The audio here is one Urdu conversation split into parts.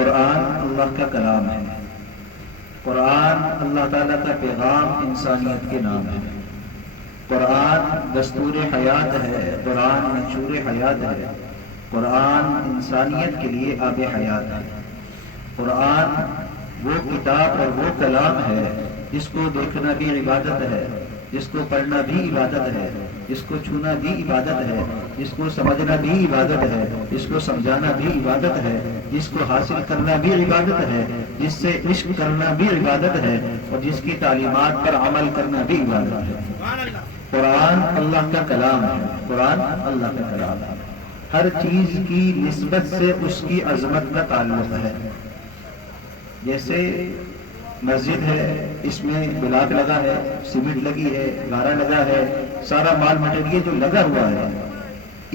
قرآن اللہ کا کلام ہے، قرآن اللہ تعالیٰ کا پیغام انسانیت کے نام ہے، قرآن دستور حیات ہے، قرآن منشور حیات ہے، قرآن انسانیت کے لیے آب حیات ہے۔ قرآن وہ کتاب اور وہ کلام ہے جس کو دیکھنا بھی عبادت ہے، جس کو پڑھنا بھی عبادت ہے، جس کو چھونا بھی عبادت ہے، جس کو سمجھنا بھی عبادت ہے، جس کو سمجھانا بھی عبادت ہے، جس کو حاصل کرنا بھی عبادت ہے، جس سے عشق کرنا بھی عبادت ہے، اور جس کی تعلیمات پر عمل کرنا بھی عبادت ہے۔ قرآن اللہ کا کلام ہے، قرآن اللہ کا کلام ہے۔ ہر چیز کی نسبت سے اس کی عظمت کا تعلق ہے۔ جیسے مسجد ہے، اس میں بلاک لگا ہے، سیمنٹ لگی ہے، گارا لگا ہے، سارا مال مٹیریل جو لگا ہوا ہے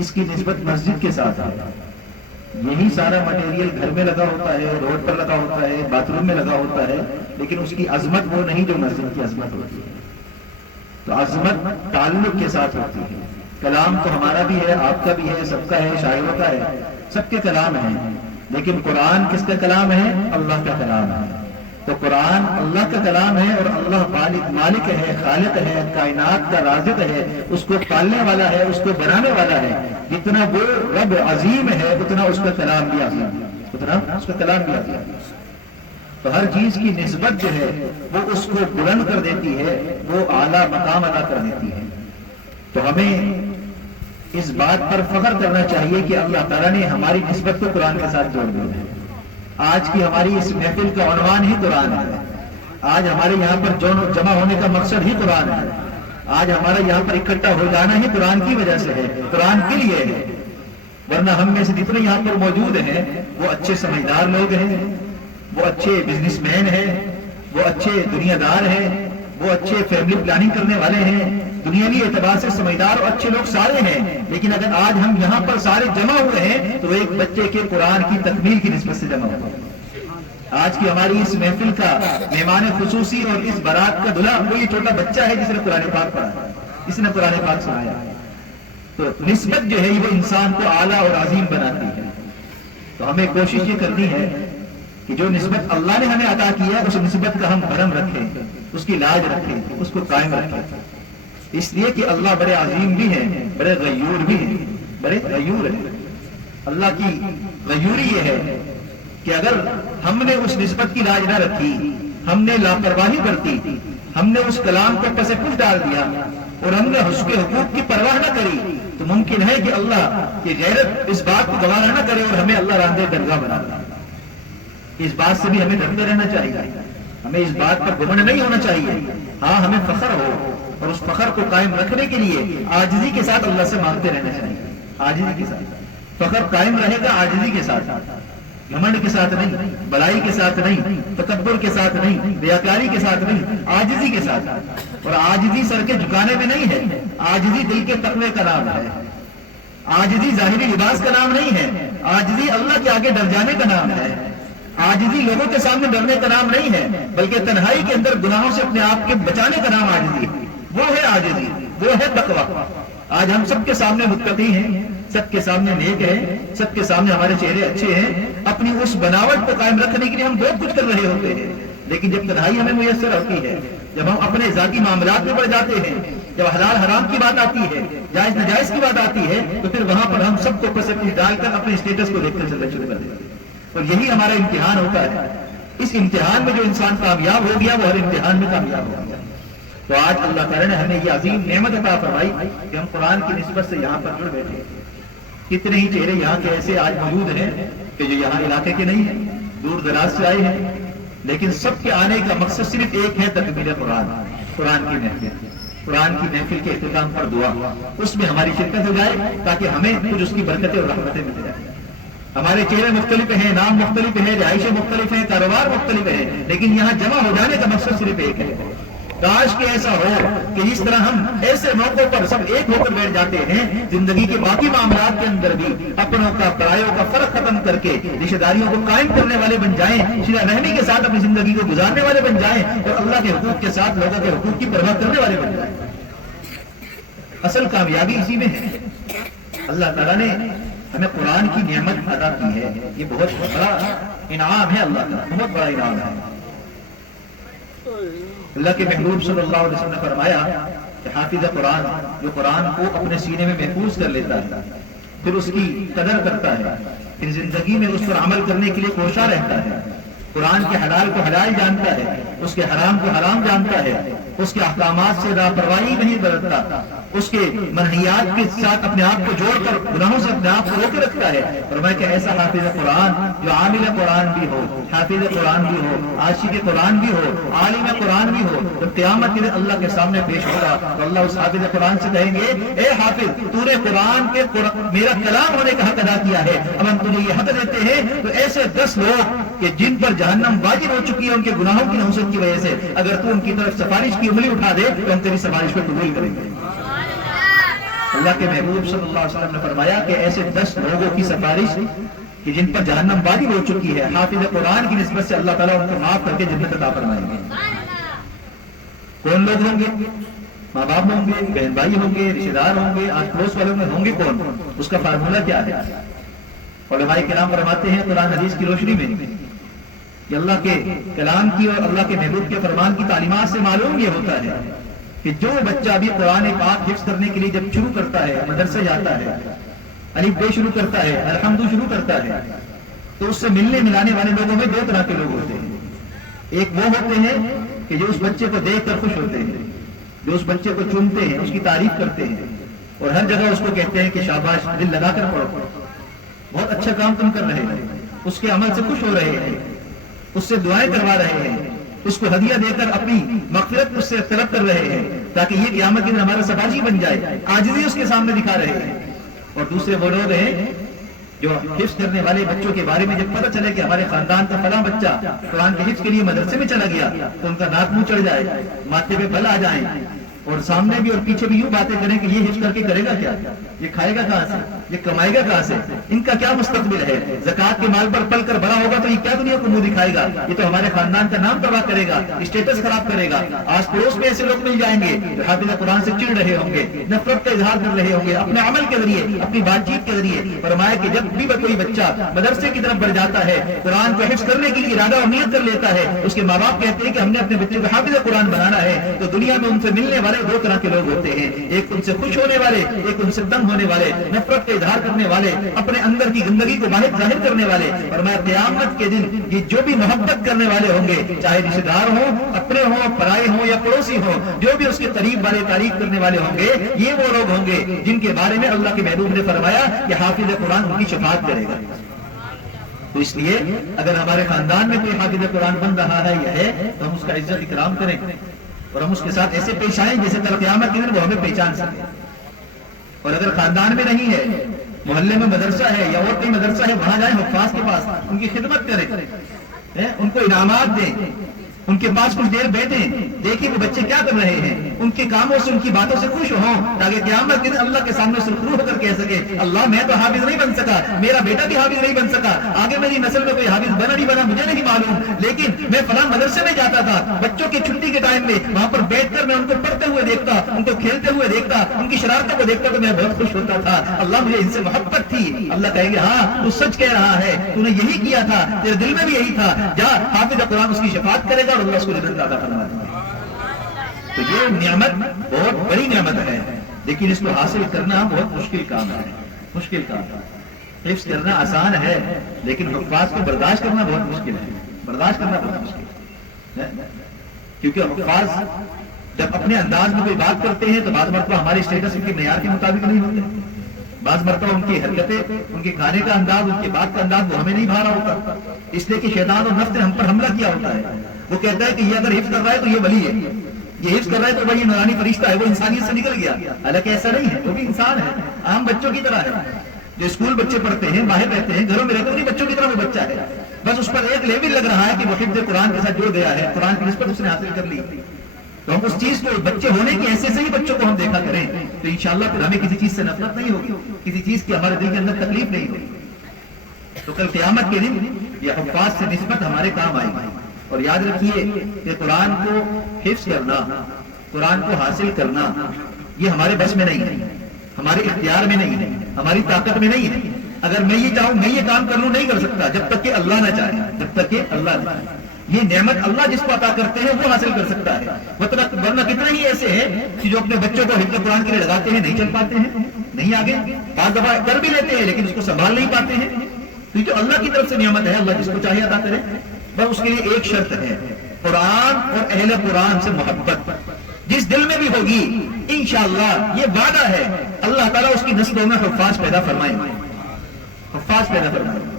اس کی نسبت مسجد کے ساتھ ہے۔ یہی سارا مٹیریل گھر میں لگا ہوتا ہے، روڈ پر لگا ہوتا ہے، باتھ روم میں لگا ہوتا ہے، لیکن اس کی عظمت وہ نہیں جو مسجد کی عظمت ہوتی ہے۔ تو عظمت تعلق کے ساتھ ہوتی ہے۔ کلام تو ہمارا بھی ہے، آپ کا بھی ہے، سب کا ہے، شاعروں کا ہے، سب کے کلام ہیں، لیکن قرآن کس کا کلام ہے؟ اللہ کا کلام ہے۔ تو قرآن اللہ کا کلام ہے، اور اللہ مالک ہے، خالق ہے، کائنات کا رازق ہے، اس کو پالنے والا ہے، اس کو بنانے والا ہے۔ جتنا وہ رب عظیم ہے اتنا اس کا کلام بھی عظیم ہے، اتنا اس کا کلام بھی عظیم ہے۔ تو ہر چیز کی نسبت جو ہے وہ اس کو بلند کر دیتی ہے، وہ اعلیٰ مقام ادا کر دیتی ہے۔ تو ہمیں اس بات پر فخر کرنا چاہیے کہ اللہ تعالیٰ نے ہماری نسبت کو قرآن کے ساتھ جوڑ دیا ہے۔ آج کی ہماری اس محفل کا عنوان ہی قرآن ہے۔ آج ہمارے یہاں پر جمع ہونے کا مقصد ہی قرآن ہے۔ آج ہمارا یہاں پر اکٹھا ہو جانا ہی قرآن کی وجہ سے ہے، قرآن کے لیے ہے۔ ورنہ ہم میں سے جتنے یہاں پر موجود ہیں وہ اچھے سمجھدار لوگ ہیں، وہ اچھے بزنس مین ہیں، وہ اچھے دنیا دار ہیں، وہ اچھے فیملی پلاننگ کرنے والے ہیں، دنیاوی اعتبار سے سمجھدار اور اچھے لوگ سارے ہیں، لیکن اگر آج ہم یہاں پر سارے جمع ہوئے ہیں تو ایک بچے کے قرآن کی تکمیل کی نسبت سے جمع ہوئے ہیں۔ آج کی ہماری اس محفل کا مہمان خصوصی اور اس بارات کا دلہا وہ یہ چھوٹا بچہ ہے جس نے قرآن پاک پڑھا ہے، اس نے قرآن پاک سنایا ہے۔ تو نسبت جو ہے وہ انسان کو اعلیٰ اور عظیم بناتی ہے۔ تو ہمیں کوشش یہ کرنی ہے کہ جو نسبت اللہ نے ہمیں عطا کی ہے اس نسبت کا ہم بھرم رکھیں، اس کی لاج رکھیں، اس کو قائم رکھیں، اس لیے کہ اللہ بڑے عظیم بھی ہیں، بڑے غیور بھی ہیں، بڑے غیور ہیں۔ اللہ کی غیوری یہ ہے کہ اگر ہم نے اس نسبت کی لاج نہ رکھی، ہم نے لاپرواہی برتی، ہم نے اس کلام کو پس پش ڈال دیا اور ہم نے اس کے حقوق کی پرواہ نہ کری، تو ممکن ہے کہ اللہ کی غیرت اس بات کو گوارا نہ کرے اور ہمیں اللہ راندے درگاہ بنا دے۔ اس بات سے بھی ہمیں ڈرتے رہنا چاہیے، ہمیں اس بات پر گھمنڈ نہیں ہونا چاہیے۔ ہاں ہمیں فخر ہو، اور اس فخر کو قائم رکھنے کے لیے عاجزی کے ساتھ اللہ سے مانگتے رہنا چاہیے۔ عاجزی کے ساتھ فخر قائم رہے گا، عاجزی کے ساتھ، گھمنڈ کے ساتھ نہیں، بڑائی کے ساتھ نہیں، تکبر کے ساتھ نہیں، ریاکاری کے ساتھ نہیں، عاجزی کے ساتھ۔ اور عاجزی سر کے جھکانے میں نہیں ہے، عاجزی دل کے تقوی کا نام ہے، عاجزی ظاہری لباس کا نام نہیں ہے، عاجزی اللہ کے آگے ڈر جانے کا نام ہے، عاجزی لوگوں کے سامنے ڈرنے کا نام نہیں ہے، بلکہ تنہائی کے اندر گناہوں سے اپنے آپ کے بچانے کا نام عاجزی ہے۔ وہ ہے عاجزی، وہ ہے تقوی۔ آج ہم سب کے سامنے متقی ہیں، سب کے سامنے نیک ہیں، سب کے سامنے ہمارے چہرے اچھے ہیں، اپنی اس بناوٹ کو قائم رکھنے کے لیے ہم بہت کچھ کر رہے ہوتے ہیں، لیکن جب تنہائی ہمیں میسر ہوتی ہے، جب ہم اپنے ذاتی معاملات میں بڑھ جاتے ہیں، جب حلال حرام کی بات آتی ہے، جائز ناجائز کی بات آتی ہے، تو پھر وہاں پر ہم سب کو پس پش ڈال کر اپنے اسٹیٹس کو دیکھتے چلنا شروع کر دیتے ہیں، اور یہی ہمارا امتحان ہوتا ہے۔ اس امتحان میں جو انسان کامیاب ہو گیا وہ ہر امتحان میں کامیاب ہو گیا۔ تو آج اللہ تعالیٰ نے ہمیں یہ عظیم نعمت عطا فرمائی کہ ہم قرآن کی نسبت سے یہاں پر جڑ بیٹھے۔ کتنے ہی چہرے یہاں کے ایسے آج موجود ہیں کہ جو یہاں علاقے کے نہیں ہیں، دور دراز سے آئے ہیں، لیکن سب کے آنے کا مقصد صرف ایک ہے، تکمیل قرآن، قرآن کی محفل، قرآن کی محفل کے اختتام پر دعا، اس میں ہماری شرکت ہو جائے تاکہ ہمیں کچھ اس کی برکتیں اور رحمتیں مل جائیں۔ ہمارے چہرے مختلف ہیں، نام مختلف ہیں، رہائشیں مختلف ہیں، کاروبار مختلف ہیں، لیکن یہاں جمع ہو جانے کا مقصد صرف ایک ہے۔ کاش کہ ایسا ہو کہ جس طرح ہم ایسے موقعوں پر سب ایک ہو کر بیٹھ جاتے ہیں، زندگی کے باقی معاملات کے اندر بھی اپنوں کا پرایوں کا فرق ختم کر کے رشتہ داریوں کو قائم کرنے والے بن جائیں، صلہ رحمی کے ساتھ اپنی زندگی کو گزارنے والے بن جائیں، اور اللہ کے حقوق کے ساتھ لوگوں کے حقوق کی پرواہ کرنے والے بن جائیں۔ اصل کامیابی اسی میں ہے۔ اللہ تعالیٰ نے ہمیں قرآن کی نعمت عطا کی ہے، یہ بہت بڑا انعام ہے اللہ کا، بہت بڑا انعام ہے۔ اللہ کے محبوب صلی اللہ علیہ وسلم نے فرمایا کہ حافظ قرآن جو قرآن کو اپنے سینے میں محفوظ کر لیتا ہے، پھر اس کی قدر کرتا ہے، پھر زندگی میں اس پر عمل کرنے کے لیے کوشاں رہتا ہے، قرآن کے حلال کو حلال جانتا ہے، اس کے حرام کو حرام جانتا ہے، اس کے احکامات سے لاپرواہی نہیں برتتا، اس کے منہیات کے ساتھ اپنے آپ کو جوڑ کر گناہوں سے اپنے آپ کو روک رکھتا ہے، فرمایا کہ ایسا حافظ قرآن جو عامل قرآن بھی ہو، حافظ قرآن بھی ہو، عاشق قرآن بھی ہو، عالم قرآن بھی ہو، جب قیامت کے دن اللہ کے سامنے پیش ہوگا تو اللہ اس حافظ قرآن سے کہیں گے اے حافظ تو نے قرآن کے میرا کلام ہونے کا حق ادا کیا ہے، اب ہم تجھے یہ حق دیتے ہیں تو ایسے 10 لوگ کہ جن پر جہنم واجب ہو چکی ہے ان کے گناہوں کی نحوست کی وجہ سے، اگر تو ان کی طرف سفارش کی انگلی اٹھا دے تو ہم تیری سفارش کو قبول کریں گے۔ اللہ کے محبوب صلی اللہ علیہ وسلم نے فرمایا کہ ایسے 10 لوگوں کی سفارش کہ جن پر جہنم واجب ہو چکی ہے، حافظ قرآن کی نسبت سے اللہ تعالیٰ ان کو معاف کر کے جنت عطا فرمائیں گے۔ کون لوگ ہوں گے؟ ماں باپ ہوں گے، بہن بھائی ہوں گے، رشتے دار ہوں گے، آس پڑوس والے ہوں گے کون؟ اس کا فارمولہ کیا ہے؟ علماء کرام فرماتے ہیں قرآن حدیث کی روشنی میں کہ اللہ کے کلام کی اور اللہ کے محبوب کے فرمان کی تعلیمات سے معلوم یہ ہوتا ہے کہ جو بچہ بھی قرآن پاک حفظ کرنے کے لیے جب شروع کرتا ہے، مدرسے جاتا ہے، الف بے شروع کرتا ہے، الحمد شروع کرتا ہے، تو اس سے ملنے ملانے والے لوگوں میں 2 طرح کے لوگ ہوتے ہیں۔ ایک وہ ہوتے ہیں کہ جو اس بچے کو دیکھ کر خوش ہوتے ہیں، جو اس بچے کو چومتے ہیں، اس کی تعریف کرتے ہیں اور ہر جگہ اس کو کہتے ہیں کہ شاباش، دل لگا کر پڑھو، بہت اچھا کام تم کر رہے ہیں، اس کے عمل سے خوش ہو رہے ہیں، اس سے دعائیں کروا رہے ہیں، اس کو ہدیہ دے کر اپنی مغفرت اس سے طلب کر رہے ہیں تاکہ یہ قیامت کے دن ہمارا سفارشی بن جائے، عاجزی اس کے سامنے دکھا رہے ہیں۔ اور دوسرے وہ لوگ ہیں جو حفظ کرنے والے بچوں کے بارے میں جب پتہ چلے کہ ہمارے خاندان کا فلاں بچہ قرآن کے حفظ کے لیے مدرسے میں چلا گیا تو ان کا ناک منہ چڑھ جائے، ماتھے پہ بل آ جائیں اور سامنے بھی اور پیچھے بھی یوں باتیں کریں کہ یہ حفظ کر کے کرے گا کیا، یہ کھائے گا کہاں سے، یہ کمائے گا کہاں سے، ان کا کیا مستقبل ہے، زکوٰۃ کے مال پر پل کر بڑا ہوگا تو یہ کیا دنیا کو منہ دکھائے گا، یہ تو ہمارے خاندان کا نام تباہ کرے گا، اسٹیٹس خراب کرے گا۔ آس پڑوس میں ایسے لوگ مل جائیں گے جو حافظ قرآن سے چڑ رہے ہوں گے، نفرت کا اظہار کر رہے ہوں گے اپنے عمل کے ذریعے، اپنی بات چیت کے ذریعے۔ فرمایا کہ جب بھی کوئی بچہ مدرسے کی طرف بڑھ جاتا ہے، قرآن کو حفظ کرنے کے لیے ارادہ اور نیت کر لیتا ہے، اس کے ماں باپ کہتے ہیں کہ ہم نے اپنے بچے کو حافظ قرآن بنانا ہے، تو دنیا میں ان سے ملنے والے 2 طرح کے لوگ ہوتے ہیں، ایک ان سے خوش ہونے والے، ایک ان سے تنگ ہونے والے، نفرت کا اظہار کرنے والے، اپنے اندر کی گندگی کو باہر ظاہر کرنے والے۔ فرمایا قیامت کے دن یہ جو بھی محبت کرنے والے ہوں گے، چاہے رشتے دار ہوں، اپنے ہوں، پرائے ہوں یا پڑوسی ہوں، جو بھی اس کے قریب والے تعریف کرنے والے ہوں گے، یہ وہ لوگ ہوں گے جن کے بارے میں اللہ کے محبوب نے فرمایا کہ حافظ قرآن ان کی شفاعت کرے گا۔ تو اس لیے اگر ہمارے خاندان میں کوئی حافظ قرآن بن رہا ہے یا ہے تو ہم اس کا عزت اکرام کریں اور ہم اس کے ساتھ ایسے پیش آئیں جیسے کل قیامت کے دن وہ ہمیں پہچان سکے۔ اور اگر خاندان میں نہیں ہے، محلے میں مدرسہ ہے یا اور کوئی مدرسہ ہے، وہاں جائیں حفاظ کے پاس، ان کی خدمت کریں، ان کو انعامات دیں، ان کے پاس کچھ دیر بیٹھیں، دیکھیں وہ بچے کیا کر رہے ہیں، ان کے کاموں سے، ان کی باتوں سے خوش ہوں تاکہ قیامت کے دن اللہ کے سامنے سرخرو ہو کر کہہ سکے اللہ میں تو حافظ نہیں بن سکا، میرا بیٹا بھی حافظ نہیں بن سکا، آگے میری نسل میں کوئی حافظ بنا نہیں بنا مجھے نہیں معلوم، لیکن میں فلاں مدرسے میں جاتا تھا، بچوں کی چھٹی کے ٹائم میں وہاں پر بیٹھ کر میں ان کو پڑھتے ہوئے دیکھتا، ان کو کھیلتے ہوئے دیکھتا، ان کی شرارتوں کو دیکھتا تو میں بہت خوش ہوتا تھا، اللہ مجھے ان سے محبت تھی۔ اللہ کہیں گے ہاں تو سچ کہہ رہا ہے، تو نے یہی کیا تھا، تیرے دل میں بھی یہی تھا، جا حافظ قرآن اس کی شفاعت کرے گا اور اللہ اس کو جنت عطا فرما دے گا۔ تو یہ نعمت بہت بڑی نعمت ہے، لیکن اس کو حاصل کرنا بہت مشکل کام ہے، مشکل کام ہے۔ حفظ کرنا آسان ہے لیکن حفاظ کو برداشت کرنا بہت مشکل ہے، برداشت کرنا بہت مشکل ہے، کیونکہ حفاظ جب اپنے انداز میں کوئی بات کرتے ہیں تو بعض مرتبہ ہمارے اسٹیٹس ان کے معیار کے مطابق نہیں ہوتے، بعض مرتبہ ان کی حرکتیں، ان کے کھانے کا انداز، ان کی بات کا انداز وہ ہمیں نہیں بھا رہا ہوتا، اس لیے کہ شیطان اور نفس نے ہم پر حملہ کیا ہوتا ہے۔ وہ کہتا ہے کہ یہ اگر حفظ کر رہا ہے تو یہ ولی ہے، یہ حفظ کر رہا ہے تو بھائی یہ نورانی فرشتہ ہے، وہ انسانیت سے نکل گیا، حالانکہ ایسا نہیں ہے، وہ بھی انسان ہے، عام بچوں کی طرح ہے، جو اسکول بچے پڑھتے ہیں، باہر رہتے ہیں، گھروں میں رہتے ہیں، بچوں کی طرح وہ بچہ ہے، بس اس پر ایک لیول لگ رہا ہے کہ وہ حفظ قرآن کے ساتھ جڑ گیا ہے، قرآن کی نسبت اس نے حاصل کر لی، تو ہم اس چیز کو بچے ہونے کی حیثیت سے ہی بچوں کو ہم دیکھا کریں تو انشاءاللہ پھر ہمیں کسی چیز سے نفرت نہیں ہوگی، کسی چیز کی ہمارے دل کے اندر تکلیف نہیں ہوگی۔ تو کل قیامت کے دن یہ حفاظ سے نسبت ہمارے کام آئے گی، اور یاد رکھیے کہ قرآن کو حفظ کرنا، قرآن کو حاصل کرنا یہ ہمارے بس میں نہیں ہے، ہمارے اختیار میں نہیں ہے، ہماری طاقت میں نہیں ہے۔ اگر میں یہ چاہوں میں یہ کام کر لوں نہیں کر سکتا جب تک کہ اللہ نہ چاہے، جب تک کہ اللہ نہ چاہے۔ یہ نعمت اللہ جس کو عطا کرتے ہیں وہ حاصل کر سکتا ہے، ورنہ کتنے ہی ایسے ہیں کہ جو اپنے بچوں کو حفظ قرآن کے لیے لگاتے ہیں نہیں چل پاتے ہیں، نہیں آگے، بعض دفعہ کر بھی لیتے ہیں لیکن اس کو سنبھال نہیں پاتے ہیں۔ تو یہ جو اللہ کی طرف سے نعمت ہے، اللہ جس کو چاہے عطا کرے، بس اس کے لیے ایک شرط ہے، قرآن اور اہل قرآن سے محبت جس دل میں بھی ہوگی انشاءاللہ یہ وعدہ ہے اللہ تعالیٰ اس کی نسلوں میں حفاظ پیدا فرمائیں گے، حفاظ پیدا فرمائیں گے۔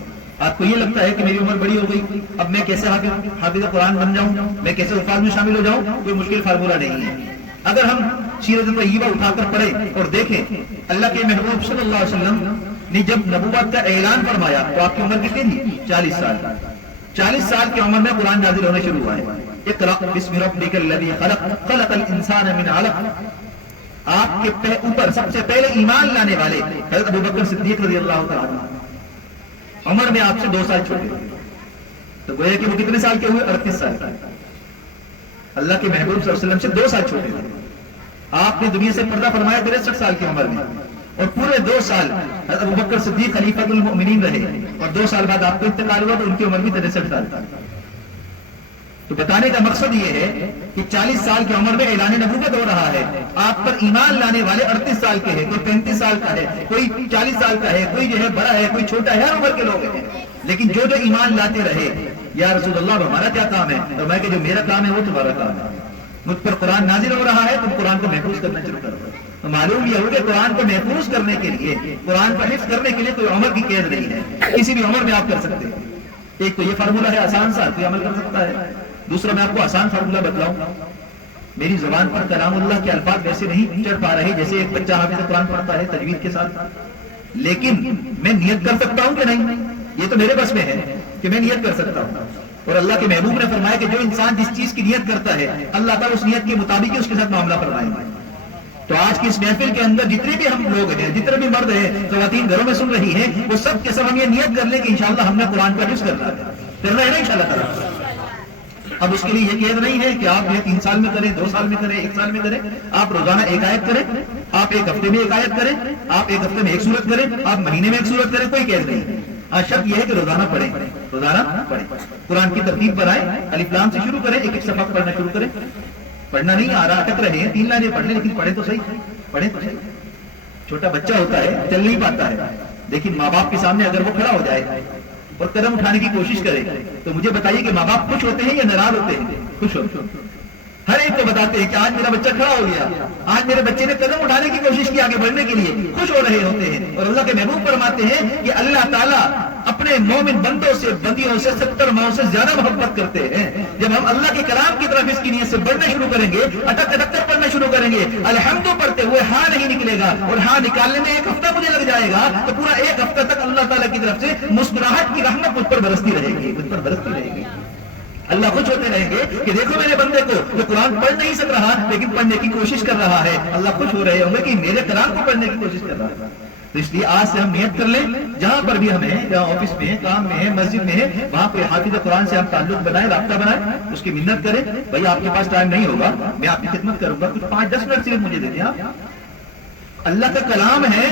آپ کو یہ لگتا ہے کہ میری عمر بڑی ہو گئی، اب میں کیسے حافظ قرآن بن جاؤں، میں کیسے حفاظ میں شامل ہو جاؤں، کوئی مشکل فارمولہ نہیں ہے۔ اگر ہم سیرت طیبہ اٹھا کر پڑھیں اور دیکھیں اللہ کے محبوب صلی اللہ علیہ وسلم نے جب نبوت کا اعلان فرمایا تو آپ کی عمر کتنی تھی؟ 40 سال۔ 40 سال کی عمر میں قرآن نازل ہونا شروع ہوا ہے۔ اقرأ بسم ربک الذی خلق خلق الانسان من علق۔ آپ کے اوپر سب سے پہلے ایمان لانے والے حضرت ابوبکر صدیق رضی اللہ تعالیٰ عنہ، عمر میں آپ سے 2 سال چھوٹے، تو گویا کہ وہ کتنے سال کے ہوئے؟ 38 سال کے۔ اللہ کے محبوب صلی اللہ علیہ وسلم سے 2 سال چھوٹے تھے۔ آپ نے دنیا سے پردہ فرمایا 63 سال کی عمر میں، اور پورے 2 سال حضرت ابوبکر صدیق خلیفۃ المؤمنین رہے، اور 2 سال بعد آپ کو انتقال ہوا تو ان کی عمر بھی 63 سال تھی۔ تو بتانے کا مقصد یہ ہے کہ 40 سال کی عمر میں اعلان نبوت ہو رہا ہے، آپ پر ایمان لانے والے 38 سال کے ہیں، کوئی 35 سال کا ہے، کوئی 40 سال کا ہے، کوئی جو ہے بڑا ہے، کوئی چھوٹا ہے، ہر عمر کے لوگ ہیں، لیکن جو ایمان لاتے رہے، یا رسول اللہ ہمارا کیا کام ہے؟ اور میں کہ جو میرا کام ہے وہ تمہارا کام ہے، مجھ پر قرآن نازل ہو رہا ہے، تم قرآن کو محفوظ کرنا شروع کرو۔ تو معلوم یہ ہو کہ قرآن کو محفوظ کرنے کے لیے، قرآن کا حفظ کرنے کے لیے کوئی عمر کی قید نہیں ہے، کسی بھی عمر میں آپ کر سکتے ہیں۔ ایک تو یہ فارمولہ ہے آسان سا، کوئی عمل کر سکتا ہے۔ دوسرا میں آپ کو آسان فارمولہ بتلاؤں، میری زبان پر کلام اللہ کے الفاظ ویسے نہیں چڑھ پا رہے جیسے ایک بچہ حافظ قرآن پڑھتا ہے تجوید کے ساتھ، لیکن میں نیت کر سکتا ہوں کہ نہیں؟ یہ تو میرے بس میں ہے کہ میں نیت کر سکتا ہوں، اور اللہ کے محبوب نے فرمایا کہ جو انسان جس چیز کی نیت کرتا ہے اللہ تعالیٰ اس نیت کے مطابق ہی اس کے ساتھ معاملہ فرمائے گا۔ تو آج کی اس محفل کے اندر جتنے بھی ہم لوگ ہیں، جتنے بھی مرد ہیں، خواتین گھروں میں سن رہی ہیں، وہ سب کے سب ہم یہ نیت کر لیں کہ انشاءاللہ ہم نے قرآن کا حفظ کرنا ہے نا انشاءاللہ تعالیٰ۔ اب اس کے لیے یہ قید نہیں ہے کہ آپ یہ 3 سال میں کریں، 2 سال میں کریں، 1 سال میں کریں، آپ روزانہ 1 آیت کریں، آپ 1 ہفتے میں 1 آیت کریں، آپ 1 ہفتے میں 1 سورت کریں، آپ مہینے میں 1 سورت کریں، کوئی قید نہیں۔ شرط یہ ہے کہ روزانہ پڑھیں، روزانہ پڑھیں، قرآن کی ترتیب پر آئیں، الف لام سے شروع کریں، 1 صفحہ پڑھنا شروع کریں۔ پڑھنا نہیں آ رہا، اٹک رہے ہیں، 3 لائنیں پڑھ لیں، لیکن پڑھیں تو صحیح، پڑھیں تو صحیح۔ چھوٹا بچہ ہوتا ہے چل نہیں پاتا ہے، لیکن ماں باپ کے سامنے اگر وہ کھڑا ہو جائے اور قدم اٹھانے کی کوشش کرے تو مجھے بتائیے کہ ماں باپ خوش ہوتے ہیں یا ناراض ہوتے ہیں؟ خوش ہوتے ہیں۔ ہر ایک کو بتاتے ہیں کہ آج میرا بچہ کھڑا ہو گیا، آج میرے بچے نے قدم اٹھانے کی کوشش کی آگے بڑھنے کے لیے، خوش ہو رہے ہوتے ہیں۔ اور اللہ کے محبوب فرماتے ہیں کہ اللہ تعالیٰ اپنے مومن بندوں سے، بندیوں سے 70 ماؤں سے زیادہ محبت کرتے ہیں۔ جب ہم اللہ کے کلام کی طرف اس کی نیت سے بڑھنا شروع کریں گے، اٹک اٹک کر پڑھنا شروع کریں گے، الحمد پڑھتے ہوئے ہاں نہیں نکلے گا، اور ہاں نکالنے میں 1 ہفتہ مجھے لگ جائے گا، تو پورا 1 ہفتہ تک اللہ تعالیٰ کی طرف سے مسکراہٹ کی رحمت مجھ پر برستی رہے گی، مجھ پر برستی رہے گی۔ اللہ خوش ہوتے رہیں گے کہ دیکھو میرے بندے کو، جو قرآن پڑھ نہیں سک رہا لیکن پڑھنے کی کوشش کر رہا ہے۔ اللہ خوش ہو رہے ہوں گے کہ میرے کلام کو پڑھنے کی کوشش کر رہا ہے۔ تو اس لیے آج سے ہم نیت کر لیں، جہاں پر بھی ہمیں، جہاں آفس میں ہے، کام میں ہے، مسجد میں ہے، وہاں پہ حافظ قرآن سے ہم تعلق بنائیں، رابطہ بنائیں، اس کی منت کریں، بھائی آپ کے پاس ٹائم نہیں ہوگا، میں آپ کی خدمت کروں گا، کچھ 5-10 منٹ صرف مجھے دے دیں آپ۔ اللہ کا کلام ہے،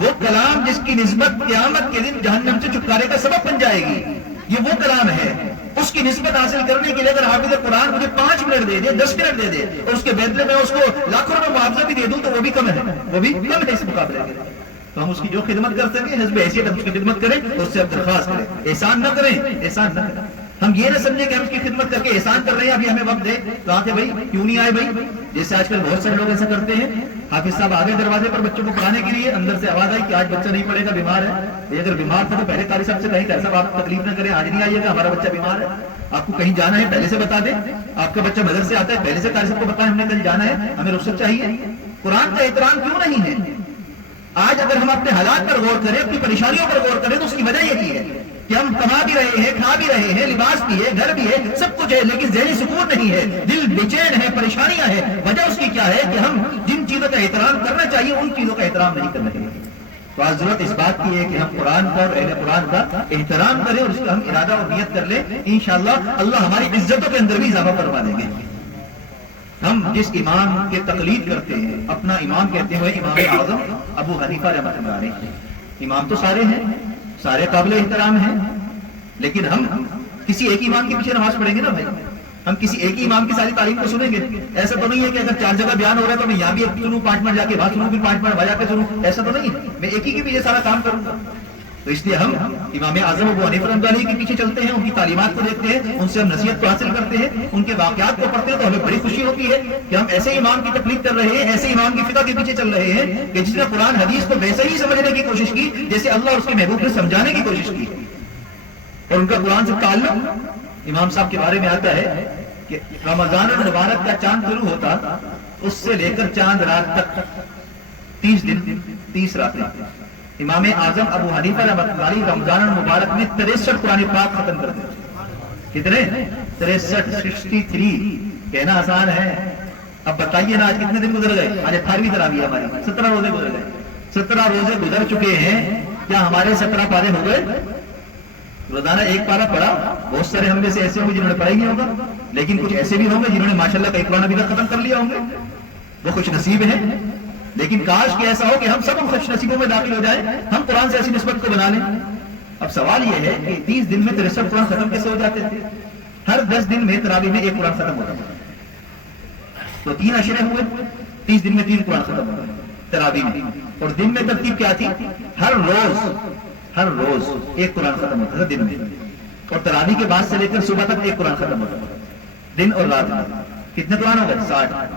وہ کلام جس کی نسبت قیامت کے دن جہنم سے چھٹکارے کا سبب بن جائے گی، یہ وہ کلام ہے۔ اس کی نسبت حاصل کرنے کے لیے اگر حافظ قرآن مجھے 5 منٹ دے دے، 10 منٹ دے دے، اور اس کے بدلے میں اس کو لاکھوں روپے معاوضہ بھی دے دوں تو وہ بھی کم ہے، وہ بھی کم ہے اس مقابلے میں۔ تو ہم اس کی جو خدمت کر سکیں، حسب حیثیت ہم اس کی خدمت کریں، اس سے اب درخواست کریں، احسان نہ کریں، احسان نہ کریں۔ ہم یہ نہ سمجھیں کہ ہم اس کی خدمت کر کے احسان کر رہے ہیں، ابھی ہمیں وقت دے تو آتے بھائی کیوں نہیں آئے بھائی؟ جیسے آج کل بہت سارے لوگ ایسا کرتے ہیں، حافظ صاحب آگے دروازے پر بچوں کو پڑھانے کے لیے، اندر سے آواز آئی کہ آج بچہ نہیں پڑھے گا، بیمار ہے۔ یہ اگر بیمار تھا تو پہلے قاری صاحب سے کہیں کہ صاحب آپ تکلیف نہ کریں، آج نہیں آئیے گا، ہمارا بچہ بیمار ہے۔ آپ کو کہیں جانا ہے پہلے سے بتا دیں، آپ کا بچہ مدرسے آتا ہے پہلے سے قاری صاحب کو بتائیں ہم نے کہیں جانا ہے، ہمیں رخصت چاہیے۔ قرآن کا احترام کیوں نہیں ہے؟ آج اگر ہم اپنے حالات پر غور کریں، اپنی پریشانیوں پر غور کریں تو اس کی وجہ یہی ہے کہ ہم کما بھی رہے ہیں، کھا بھی رہے ہیں، لباس بھی ہے، گھر بھی ہے، سب کچھ ہے، لیکن ذہنی سکون نہیں ہے، دل بے چین ہے، پریشانیاں ہیں۔ وجہ اس کی کیا ہے کہ ہم جن چیزوں کا احترام کرنا چاہیے ان چیزوں کا احترام نہیں کرنا چاہیے۔ تو آج ضرورت اس بات کی ہے کہ ہم قرآن کا اور اہل قرآن کا احترام کریں اور اس کا ہم ارادہ اور نیت کر لیں، انشاءاللہ اللہ ہماری عزتوں کے اندر بھی اضافہ فرما دیں گے۔ ہم جس امام کے تقلید کرتے ہیں، اپنا امام کہتے ہوئے امام اعظم ابو حنیفہ رحمۃ اللہ علیہ، امام تو سارے ہیں سارے قابل احترام ہیں، لیکن ہم کسی ایک امام کے پیچھے نماز پڑھیں گے نا بھائی، ہم کسی ایک ہی امام کی ساری تعلیم کو سنیں گے؟ ایسا تو نہیں ہے کہ اگر 4 جگہ بیان ہو رہا ہے تو میں یہاں بھی سنوں، 5 منٹ جا کے وہاں سنوں، پھر 5 منٹ وہاں جا کے سنوں، ایسا تو نہیں ہے، میں ایک ہی کے پیچھے سارا کام کروں گا۔ تو اس لیے ہم امام اعظم ابو حنیفہ رحمۃ اللہ علیہ کے پیچھے چلتے ہیں، ان کی تعلیمات کو دیکھتے ہیں، ان سے ہم نصیحت کو حاصل کرتے ہیں، ان کے واقعات کو پڑھتے ہیں، تو ہمیں بڑی خوشی ہوتی ہے کہ ہم ایسے امام کی تقلید کر رہے ہیں، ایسے امام کی فقہ کے پیچھے چل رہے ہیں کہ جس نے قرآن حدیث کو ویسے ہی سمجھنے کی کوشش کی جیسے اللہ اور اس کے محبوب نے سمجھانے کی کوشش کی، اور ان کا قرآن سے تعلق۔ امام صاحب کے بارے میں آتا ہے کہ رمضان المبارک کا چاند شروع ہوتا اس سے لے کر چاند رات تک 30 دن 30 راتیں امام اعظم ابو حنیفہ رحمۃ اللہ علیہ رمضان المبارک میں 63 قرآن پاک ختم کرتے ہیں۔ کتنے؟ 63 کہنا آسان ہے، اب بتائیے نا آج کتنے دن گزر گئے؟ آج 18ویں تراویح ہماری، 17 روزے گزر گئے، 17 روزے گزر چکے ہیں، کیا ہمارے 17 پارے ہو گئے؟ روزانہ ایک پارا پڑھا، بہت سارے ہم میں سے ایسے ہوں گے جنہوں نے پڑھا ہی نہیں ہوگا، لیکن کچھ ایسے بھی ہوں گے جنہوں نے ماشاءاللہ کئی قرآن ابھی تک ختم کر لیا ہوں گے، وہ خوش نصیب ہیں۔ لیکن کاش کہ ایسا ہو کہ ہم سب خوش نصیبوں میں داخل ہو جائیں، ہم قرآن سے ایسی نسبت کو بنا لیں۔ اب سوال یہ ہے کہ 30 دن میں 63 قرآن ختم کیسے ہو جاتے تھے؟ ہر 10 دن میں تراویح میں 1 قرآن ختم ہوتا ہے، تو 3 عشرے ہوئے، 30 دن میں 3 قرآن ختم ہوتا ہے تراویح میں، اور دن میں ترتیب کیا تھی؟ ہر روز 1 قرآن ختم ہوتا تھا دن میں، اور تراویح کے بعد سے لے کر صبح تک 1 قرآن ختم ہوتا تھا دن اور رات میں۔ کتنے قرآن ہو گئے؟ 60،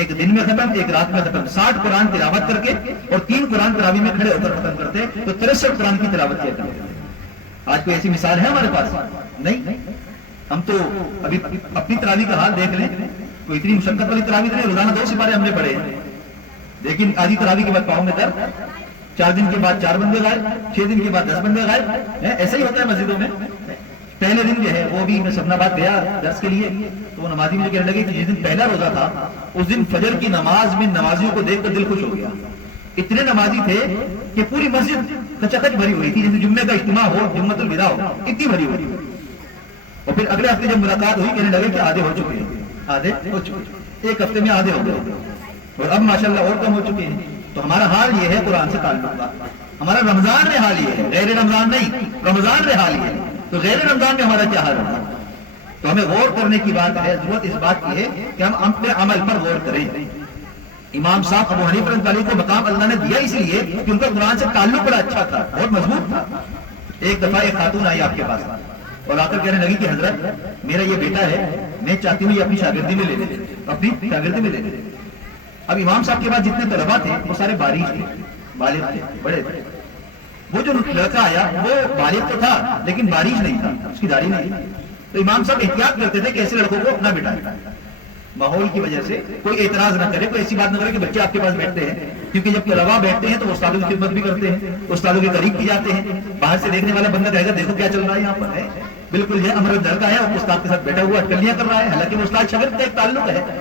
ایک دن میں ختم، ایک رات میں ختم، 60 قرآن تلاوت کر کے اور 3 قرآن تراویح میں کھڑے ہو کر ختم کرتے، تو 63 قرآن کی تلاوت کیا کرتے۔ آج کوئی ایسی مثال ہے ہمارے پاس؟ نہیں۔ ہم تو ابھی اپنی تراویح کا حال دیکھ لیں، کوئی اتنی مشقت والی تراویح نہیں، روزانہ 2 سپارے ہم نے پڑھے ہیں، لیکن آدھی تراویح کے بعد پاؤں میں درد، 4 دن کے بعد 4 بندے غائب، 6 دن کے بعد 10 بندے غائب، ایسا ہی ہوتا ہے مسجدوں میں۔ پہلے دن جو ہے وہ بھی میں سبنا باد گیا درس کے لیے، تو وہ نمازی مجھے کہنے لگے کہ جس دن پہلا روزہ تھا اس دن فجر کی نماز میں نمازیوں کو دیکھ کر دل خوش ہو گیا، اتنے نمازی تھے کہ پوری مسجد کچاکچ بھری ہوئی تھی، جیسے جمعے کا اجتماع ہو، جمعۃ الوداع ہو، اتنی بھری ہوئی تھی۔ اور پھر اگلے ہفتے جب ملاقات ہوئی کہنے لگے کہ آدھے ہو چکے ہیں، آدھے ہو چکے، ایک ہفتے میں آدھے ہو گئے، اور اب ماشاءاللہ اور کم ہو چکے ہیں۔ تو ہمارا حال یہ ہے قرآن سے تعلق کا، ہمارا رمضان میں حال یہ ہے، غیر رمضان نہیں، رمضان میں حال یہ ہے، تو غیر رمضان میں ہمارا کیا حال ہوگا؟ تو ہمیں غور کرنے کی بات ہے، ضرورت اس بات کی ہے کہ ہم اپنے عمل پر غور کریں۔ امام صاحب ابو حنیفہ رحمۃ اللہ علیہ کو مقام اللہ نے دیا اس لیے کہ ان کا قرآن سے تعلق بڑا اچھا تھا، بہت مضبوط تھا۔ ایک دفعہ ایک خاتون آئی آپ کے پاس اور آ کر کہنے لگی کہ حضرت میرا یہ بیٹا ہے، میں چاہتی ہوں یہ اپنی شاگردی میں لے لے، اپنی شاگردی میں لے لے۔ اب امام صاحب کے بعد جتنے طلباء تھے وہ سارے بالغ تھے، بالغ تھے، بڑے تھے۔ وہ جو لڑکا آیا وہ بالغ تو تھا لیکن بالغ نہیں تھا، اس کی داڑھی نہیں تھی، تو امام صاحب احتیاط کرتے تھے کہ ایسے لڑکوں کو نہ بٹھائیں، ماحول کی وجہ سے کوئی اعتراض نہ کرے، کوئی ایسی بات نہ کرے کہ بچے آپ کے پاس بیٹھتے ہیں، کیونکہ جب طلباء بیٹھتے ہیں تو وہ استادوں کی خدمت بھی کرتے ہیں، استادوں کے قریب بھی جاتے ہیں، باہر سے دیکھنے والا بندہ کہے گا دیکھو کیا چل رہا ہے یہاں پر ہے، بالکل یہ امر لڑکا ہے اور استاد کے ساتھ بیٹھا ہوا اٹکلیاں کر رہا ہے، حالانکہ وہ استاد شاگرد کا ایک تعلق ہے۔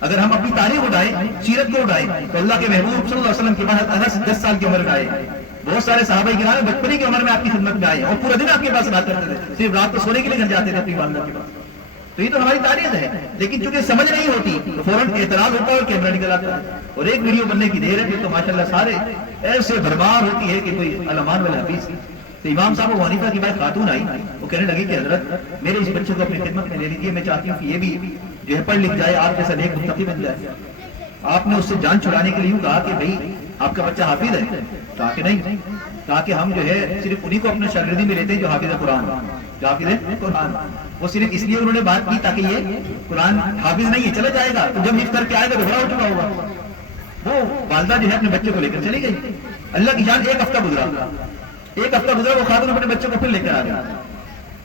اگر ہم اپنی تاریخ اٹھائیں، سیرت کو اٹھائیں، تو اللہ کے محبوب صلی اللہ علیہ وسلم کے بعد انس 10 سال کی عمر کا آئے، بہت سارے صحابہ کرام بچپن کی عمر میں آپ کی خدمت میں آئے اور پورا دن آپ کے پاس بات کرتے تھے، صرف رات کو سونے کے لیے گھر جاتے تھے اپنی والدہ کے پاس۔ تو یہ تو ہماری تاریخ ہے، لیکن چونکہ سمجھ نہیں ہوتی تو فوراً اعتراض ہوتا ہے اور کیمرہ نکل آتا ہے، اور ایک ویڈیو بننے کی دیر ہے تو ماشاءاللہ سارے ایسے بھرمار ہوتی ہے کہ کوئی علمان والا حفیظ۔ تو امام صاحب ابو حنیفہ کی بعد خاتون آئی، وہ کہنے لگی کہ حضرت میرے اس بچے کو اپنی خدمت میں لے لیجیے، میں چاہتی ہوں کہ یہ بھی جو ہے پڑھ لکھ جائے، آپ جیسا نیک متقی بن جائے۔ آپ نے اس سے جان چھڑانے کے لیے کہا کہ بھائی آپ کا بچہ حافظ ہے؟ کہا کہ نہیں، کہا کہ ہم جو ہے صرف انہی کو اپنے شاگردی میں لیتے ہیں جو حافظ قرآن، جو حافظ ہے قرآن۔ وہ صرف اس لیے انہوں نے بات کی تاکہ یہ قرآن حافظ نہیں ہے، چلا جائے گا تو جب حفظ کر کے آئے گا تو بڑا ہو چکا ہوگا۔ وہ والدہ جو ہے اپنے بچے کو لے کر چلی گئی، اللہ کی جان ایک ہفتہ گزرا، وہ خاتون اپنے بچے کو پھر لے کر آ گیا،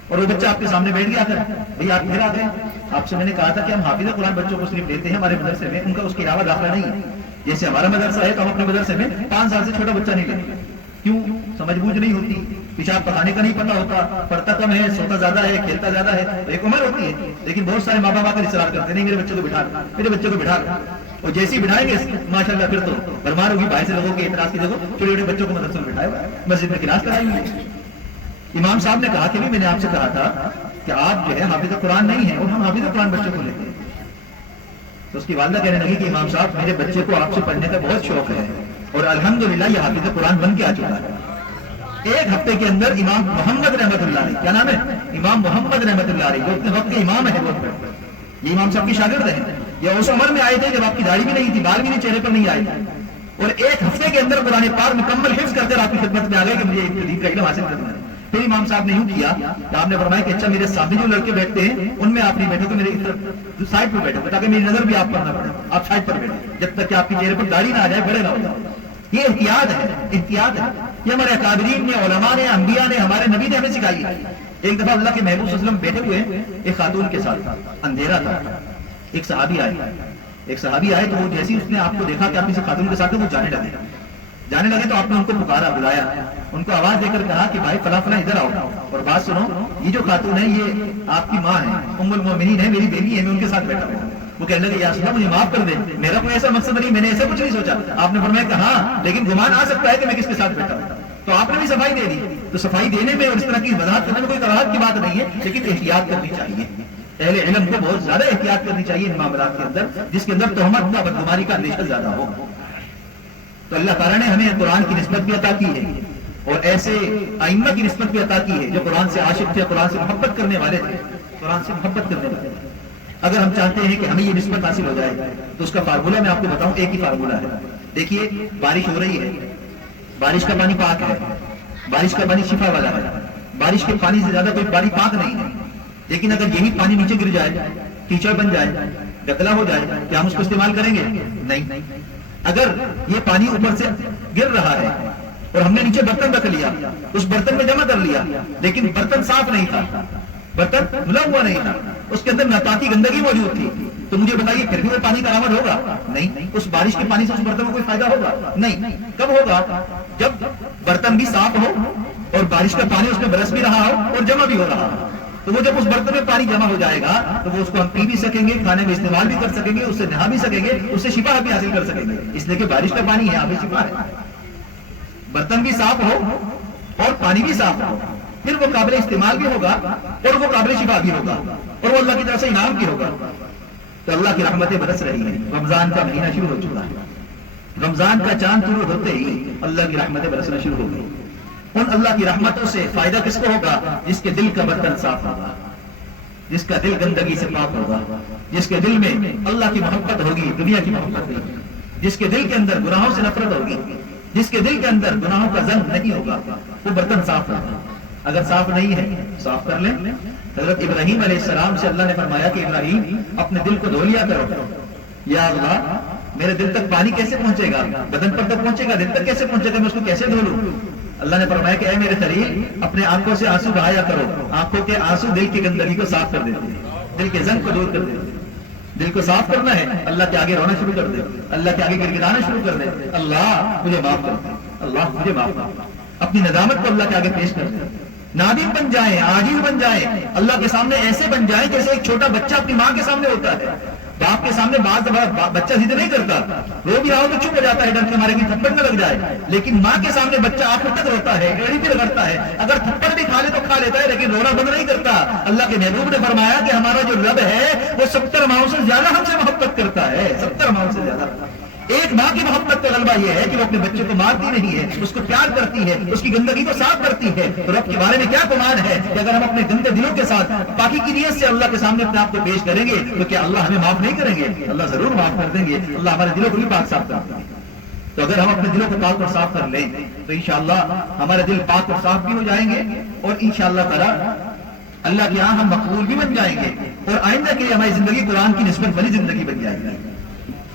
اور وہ بچہ آپ کے سامنے بیٹھ گیا کر بھائی آپ پھر آ گئے، آپ سے میں نے کہا تھا کہ ہم حافظ قرآن بچوں کو صرف لیتے ہیں ہمارے مدرسے میں، ان کا اس کے علاوہ داخلہ نہیں ہے، جیسے ہمارا مدرسہ ہے تو ہم اپنے مدرسے میں 5 سال سے چھوٹا بچہ نہیں لیتے۔ کیوں؟ سمجھ بوجھ نہیں ہوتی، پیشاب پخانے کا نہیں پتا ہوتا، پڑھتا کم ہے، سوتا زیادہ ہے، کھیلتا زیادہ ہے، ایک عمر ہوتی ہے، لیکن بہت سارے ماں باپ آ کر اصرار کرتے نہیں میرے بچے کو بٹھا، میرے بچے کو بٹھا، اور جیسے ہی بٹھائیں گے ماشاءاللہ پھر تو برمار ہوگی، باہر سے لوگوں کے اعتراض کی دیکھو چھوٹے چھوٹے بچوں کو مدرسے میں بٹھائے مسجد میں کلاس کرائیں گے۔ امام صاحب نے کہا کہ میں نے آپ سے کہا تھا کہ آپ جو ہے حافظ قرآن نہیں ہیں اور ہم حافظ قرآن بچوں کو لیتے ہیں۔ تو اس کی والدہ کہنے لگی کہ امام صاحب میرے بچے کو آپ سے پڑھنے کا بہت شوق ہے اور الحمدللہ یہ حافظ قرآن بن کے آ چکا ہے۔ ایک ہفتے کے اندر امام محمد رحمت اللہ علیہ، کیا نام ہے؟ امام محمد رحمت اللہ علیہ، جو اپنے وقت کے امام ہے، یہ امام صاحب کی شاگرد ہیں، یہ اس عمر میں آئے تھے جب آپ کی داڑھی بھی نہیں تھی، بال بھی نہیں چہرے پر نہیں آئے تھے، اور ایک ہفتے کے اندر قرآن پاک مکمل حفظ کر کر آپ کی خدمت میں آ گئے کہ مجھے دین کا علم حاصل کرنا ہے۔ پھر امام صاحب نے یوں کیا کہ آپ نے فرمایا کہ اچھا میرے سامنے جو لڑکے بیٹھتے ہیں ان میں آپ نہیں بیٹھے تو میرے سائڈ پر بیٹھے تاکہ میری نظر بھی آپ پر نہ پڑے، آپ سائڈ پر بیٹھے جب تک کہ آپ کے چہرے پر داڑھی نہ آ جائے، بڑے نہ ہو جائے۔ یہ احتیاط ہے، احتیاط ہے، یہ ہمارے اکابرین نے، علماء نے، انبیاء نے، ہمارے نبی نے ہمیں سکھائی ہے۔ ایک دفعہ اللہ کے محبوب صلی اللہ علیہ وسلم بیٹھے ہوئے ایک خاتون کے ساتھ، اندھیرا تھا، ایک صحابی آئے تو وہ جیسے اس نے آپ کو دیکھا کہ آپ کسی خاتون کے ساتھ وہ جانے لگے تو آپ نے ان کو پکارا، بلایا، ان کو آواز دے کر کہا کہ بھائی فلاں فلاں ادھر آؤ اور بات سنو، یہ جو خاتون ہے یہ آپ کی ماں ہے، ام المومنین ہے، میری بیوی ہے، میں ان کے ساتھ بیٹھا ہوں۔ وہ کہنے لگے یا رسول اللہ مجھے معاف کر دے، میرا کوئی ایسا مقصد نہیں، میں نے ایسا کچھ نہیں سوچا۔ آپ نے فرمایا کہ ہاں لیکن گمان آ سکتا ہے کہ میں کس کے ساتھ بیٹھا ہوں، تو آپ نے بھی صفائی دے دی۔ تو صفائی دینے میں اور اس طرح کی وضاحت کرنے میں کوئی کراہت کی بات نہیں ہے، لیکن احتیاط کرنی چاہیے، اہل علم کو بہت زیادہ احتیاط کرنی چاہیے ان معاملات کے اندر جس کے اندر تہمت کا، بدگمانی کا اندیشہ زیادہ ہو۔ تو اللہ تعالیٰ نے ہمیں قرآن کی نسبت بھی عطا کی ہے اور ایسے ائمہ کی نسبت بھی عطا کی ہے جو قرآن سے عاشق تھے، قرآن سے محبت کرنے والے تھے، قرآن سے محبت کرنے والے تھے۔ اگر ہم چاہتے ہیں کہ ہمیں یہ نسبت حاصل ہو جائے تو اس کا فارمولہ میں آپ کو بتاؤں، ایک ہی فارمولہ ہے۔ دیکھیے بارش ہو رہی ہے، بارش کا پانی پاک ہے، بارش کا پانی شفا والا ہے، بارش کے پانی سے زیادہ کوئی پانی پاک نہیں ہے، لیکن اگر یہی پانی نیچے گر جائے، کیچڑ بن جائے، گتلا ہو جائے، کیا ہم اس کو استعمال کریں گے؟ نہیں۔ اگر یہ پانی اوپر سے گر رہا ہے اور ہم نے نیچے برتن رکھ لیا، اس برتن میں جمع کر لیا، لیکن برتن صاف نہیں تھا، برتن دھلا ہوا نہیں تھا، اس کے اندر ناپاکی گندگی موجود تھی، تو مجھے بتائیے پھر بھی وہ پانی برآمد ہوگا؟ نہیں۔ اس بارش کے پانی سے اس برتن میں کوئی فائدہ ہوگا؟ نہیں۔ کب ہوگا؟ جب برتن بھی صاف ہو اور بارش کا پانی اس میں برس بھی رہا ہو اور جمع بھی ہو رہا ہو، تو وہ جب اس برتن میں پانی جمع ہو جائے گا تو وہ اس کو ہم پی بھی سکیں گے، کھانے میں استعمال بھی کر سکیں گے، اس سے نہا بھی سکیں گے، اس سے شفا بھی حاصل کر سکیں گے، اس لیے کہ بارش کا پانی ہے، آبی شفا ہے۔ برتن بھی صاف ہو اور پانی بھی صاف ہو، پھر وہ قابل استعمال بھی ہوگا اور وہ قابل شفا بھی ہوگا اور وہ اللہ کی طرف سے انعام بھی ہوگا۔ تو اللہ کی رحمتیں برس رہی ہیں، رمضان کا مہینہ شروع ہو چکا ہے، رمضان کا چاند شروع ہوتے ہی اللہ کی رحمتیں برسنا شروع ہو گئی۔ ان اللہ کی رحمتوں سے فائدہ کس کو ہوگا؟ جس کے دل کا برتن صاف ہوگا، جس کا دل گندگی سے پاک ہوگا، جس کے دل میں اللہ کی محبت ہوگی، دنیا کی محبت نہیں، جس کے دل کے اندر گناہوں سے نفرت ہوگی، جس کے دل کے اندر گناہوں کا زنگ نہیں ہوگا، وہ برتن صاف ہوگا۔ اگر صاف نہیں ہے صاف کر لیں۔ حضرت ابراہیم علیہ السلام سے اللہ نے فرمایا کہ ابراہیم اپنے دل کو دھو لیا کرو۔ یا اللہ میرے دل تک پانی کیسے پہنچے گا؟ بدن پر تک پہنچے گا، دل تک کیسے پہنچے گا؟ میں اس کو کیسے دھو لوں؟ اللہ نے فرمایا کہ اے میرے خلیل اپنے آنکھوں سے آنسو بہایا کرو، آنکھوں کے آنسو دل کی گندگی کو صاف کر دیتے ہیں، دل کے زنگ کو دور کر دیتے ہیں۔ دل کو صاف کرنا ہے، اللہ کے آگے رونا شروع کر دے، اللہ کے آگے گڑگڑانا شروع کر دے، اللہ مجھے معاف کر دے، اللہ مجھے معاف کر دے، اپنی ندامت کو اللہ کے آگے پیش کر دے، نادم بن جائیں، عاجز بن جائیں، اللہ کے سامنے ایسے بن جائیں جیسے ایک چھوٹا بچہ اپنی ماں کے سامنے ہوتا ہے۔ باپ کے سامنے بعض بچہ ضد نہیں کرتا، رو بھی رہا ہو تو چپ ہو جاتا ہے ڈر کے مارے کہ تھپڑ نہ لگ جائے، لیکن ماں کے سامنے بچہ آنکھوں تک روتا ہے، ایڑی بھی رگڑتا ہے، اگر تھپڑ بھی کھا لے تو کھا لیتا ہے لیکن رونا بند نہیں کرتا۔ اللہ کے محبوب نے فرمایا کہ ہمارا جو رب ہے وہ 70 ماؤں سے زیادہ ہم سے محبت کرتا ہے، 70 ماؤں سے زیادہ۔ ایک ماں کی محبت کا غلبہ یہ ہے کہ وہ اپنے بچے کو مارتی نہیں ہے، اس کو پیار کرتی ہے، اس کی گندگی کو صاف کرتی ہے۔ تو رب کے بارے میں کیا گمان ہے کہ اگر ہم اپنے گندے دلوں کے ساتھ پاکی کی نیت سے اللہ کے سامنے اپنے آپ کو پیش کریں گے تو کیا اللہ ہمیں معاف نہیں کریں گے؟ اللہ ضرور معاف کر دیں گے، اللہ ہمارے دلوں کو بھی پاک صاف کر دیں گے۔ تو اگر ہم اپنے دلوں کو پاک اور صاف کر لیں تو انشاءاللہ ہمارے دل پاک اور صاف بھی ہو جائیں گے اور انشاءاللہ تعالی اللہ کے یہاں ہم مقبول بھی بن جائیں گے اور آئندہ کے لیے ہماری زندگی قرآن کی نسبت والی زندگی بن جائے گی۔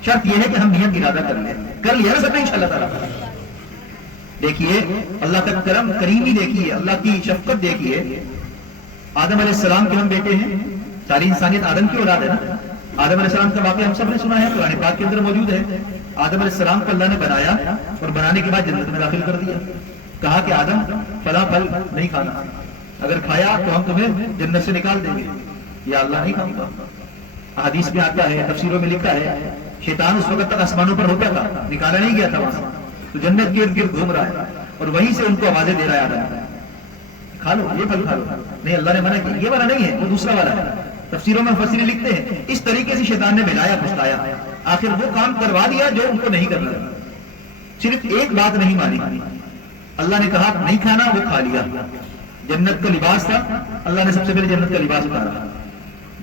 شرط یہ ہے کہ ہم نیت ارادہ کر لیا نا سب نے انشاءاللہ تعالی۔ دیکھیے اللہ کا کرم کریمی، دیکھیے اللہ کی شفقت، دیکھیے آدم علیہ السلام کے ہم بیٹے ہیں، ساری انسانیت آدم کی اولاد ہے نا۔ آدم علیہ السلام کا واقعہ ہم سب نے سنا ہے، قرآن پاک کے اندر موجود ہے۔ آدم علیہ السلام کو اللہ نے بنایا اور بنانے کے بعد جنت میں داخل کر دیا، کہا کہ آدم فلاں پھل نہیں کھانا، اگر کھایا تو ہم تمہیں جنت سے نکال دیں گے۔ یا اللہ نہیں کھاؤں گا۔ حدیث میں آتا ہے، تفسیروں میں لکھا ہے شیطان اس وقت تک آسمانوں پر ہوتا تھا، نکالا نہیں گیا تھا وہاں سے، تو جنت کے ارد گرد گھوم رہا ہے اور وہیں سے ان کو آوازیں دے رہا ہے آدم کھا لو یہ پھل کھا لو۔ نہیں، اللہ نے منع کیا، یہ والا نہیں ہے، وہ دوسرا والا ہے۔ تفسیروں میں مفسرین لکھتے ہیں اس طریقے سے شیطان نے ملایا پھسلایا، آخر وہ کام کروا دیا جو ان کو نہیں کرنا تھا۔ صرف ایک بات نہیں مانی، اللہ نے کہا نہیں کھانا، وہ کھا لیا. جنت کا لباس تھا، اللہ نے سب سے پہلے جنت کا لباس اتارا.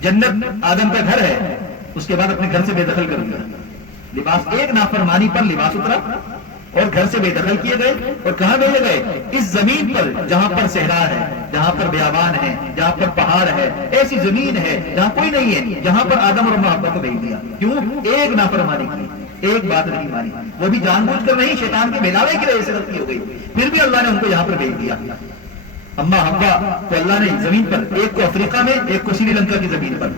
جنت آدم کا گھر ہے، اس کے بعد اپنے گھر سے بے دخل کر دیا. لباس ایک نافرمانی پر لباس اترا اور گھر سے بے دخل کیے گئے. اور کہاں بھیجے گئے؟ اس زمین پر جہاں پر صحرا ہے، جہاں پر بیابان ہے، جہاں پر پہاڑ ہے، ایسی زمین ہے جہاں کوئی نہیں ہے، جہاں پر آدم اور محبت کو بھیج دیا. کیوں؟ ایک نافرمانی کی، ایک بات نہیں مانی، وہ بھی جان بوجھ کر نہیں، شیطان کے بہلاوے کی وجہ سے غلطی ہو گئی. پھر بھی اللہ نے ان کو یہاں پر بھیج دیا. اما حوا کو اللہ نے زمین پر، ایک کو افریقہ میں، ایک کو سری لنکا کی زمین پر،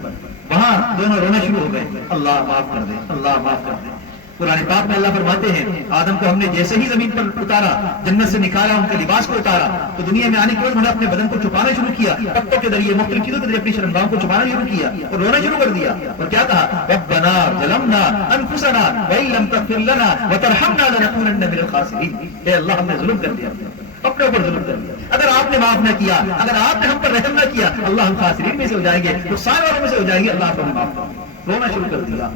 وہاں دونوں رونا شروع ہو گئے. اللہ معاف کر دے، اللہ معاف کر دے. قرآن پاک میں اللہ فرماتے ہیں آدم کو ہم نے جیسے ہی زمین پر اتارا، جنت سے نکالا، ان کے لباس کو اتارا، تو دنیا میں آنے کے بعد انہوں نے اپنے بدن کو چھپانا شروع کیا، پتوں کے ذریعے، مختلف چیزوں کے ذریعے اپنی شرمگاہوں کو چھپانا شروع کیا اور رونا شروع کر دیا. اور کیا کہا؟ ربنا ظلمنا انفسنا وان لم تغفر لنا وترحمنا لنكونن من الخاسرین. اے اللہ، ہم نے ظلم کر دیا، اپنے اوپر ظلم کر دیا. اگر آپ نے معاف نہ کیا، اگر آپ نے ہم پر رحم نہ کیا، اللہ ہم خاسرین میں سے ہو جائیں گے، نقصان والوں میں سے ہو جائیں گے. اللہ ہمیں معاف کرو. رونا شروع کر دیا.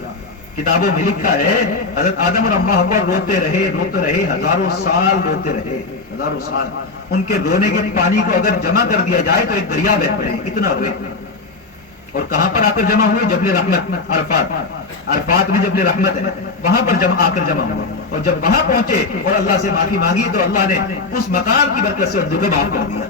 کتابوں میں لکھا ہے حضرت آدم اور اما حوا روتے رہے، روتے رہے، ہزاروں سال روتے رہے، ہزاروں سال. ان کے رونے کے پانی کو اگر جمع کر دیا جائے تو ایک دریا بہہ پڑے، اتنا روئے. اور کہاں پر آ کر جمع ہوئے؟ جبل رحمت، عرفات. عرفات میں جبل رحمت ہے، وہاں پر آ کر جمع ہوا. اور جب وہاں پہنچے اور اللہ سے معافی مانگی تو اللہ نے اس مقام کی برکت سے ان کو معاف کر دیا،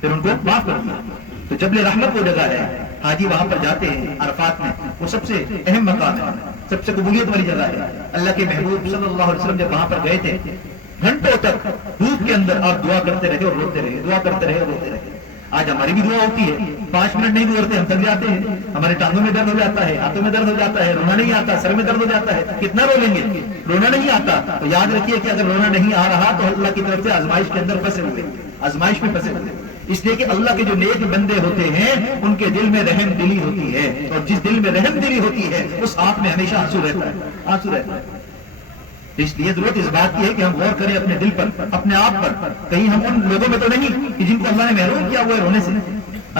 پھر ان کو معاف کر دیا. تو جبل رحمت وہ جگہ ہے، حاجی وہاں پر جاتے ہیں عرفات میں، وہ سب سے اہم مقام ہے، سب سے قبولیت والی جگہ ہے. اللہ کے محبوب صلی اللہ علیہ وسلم جب وہاں پر گئے تھے، گھنٹوں تک دھوپ کے اندر آپ دعا کرتے رہے اور روتے رہے، دعا کرتے رہے اور روتے رہے. آج ہماری بھی دعا ہوتی ہے، 5 منٹ نہیں گزرتے ہم تھک جاتے ہیں، ہمارے ٹانگوں میں درد ہو جاتا ہے، ہاتھوں میں درد ہو جاتا ہے، رونا نہیں آتا، سر میں درد ہو جاتا ہے. کتنا رو لیں گے؟ رونا نہیں آتا تو یاد رکھیے کہ اگر رونا نہیں آ رہا تو اللہ کی طرف سے آزمائش کے اندر پھنسے ہوئے، آزمائش میں پھنسے ہوئے. اس لیے کہ اللہ کے جو نیک بندے ہوتے ہیں ان کے دل میں رحم دلی ہوتی ہے، اور جس دل میں رحم دلی ہوتی ہے اس آنکھ میں ہمیشہ آنسو رہتا ہے، آنسو رہتا ہے. اس لیے ضرورت اس بات کی ہے کہ ہم غور کریں اپنے دل پر، اپنے آپ پر. کہیں ہم ان لوگوں میں تو نہیں کہ جن کو اللہ نے محروم کیا ہوا ہے رونے سے.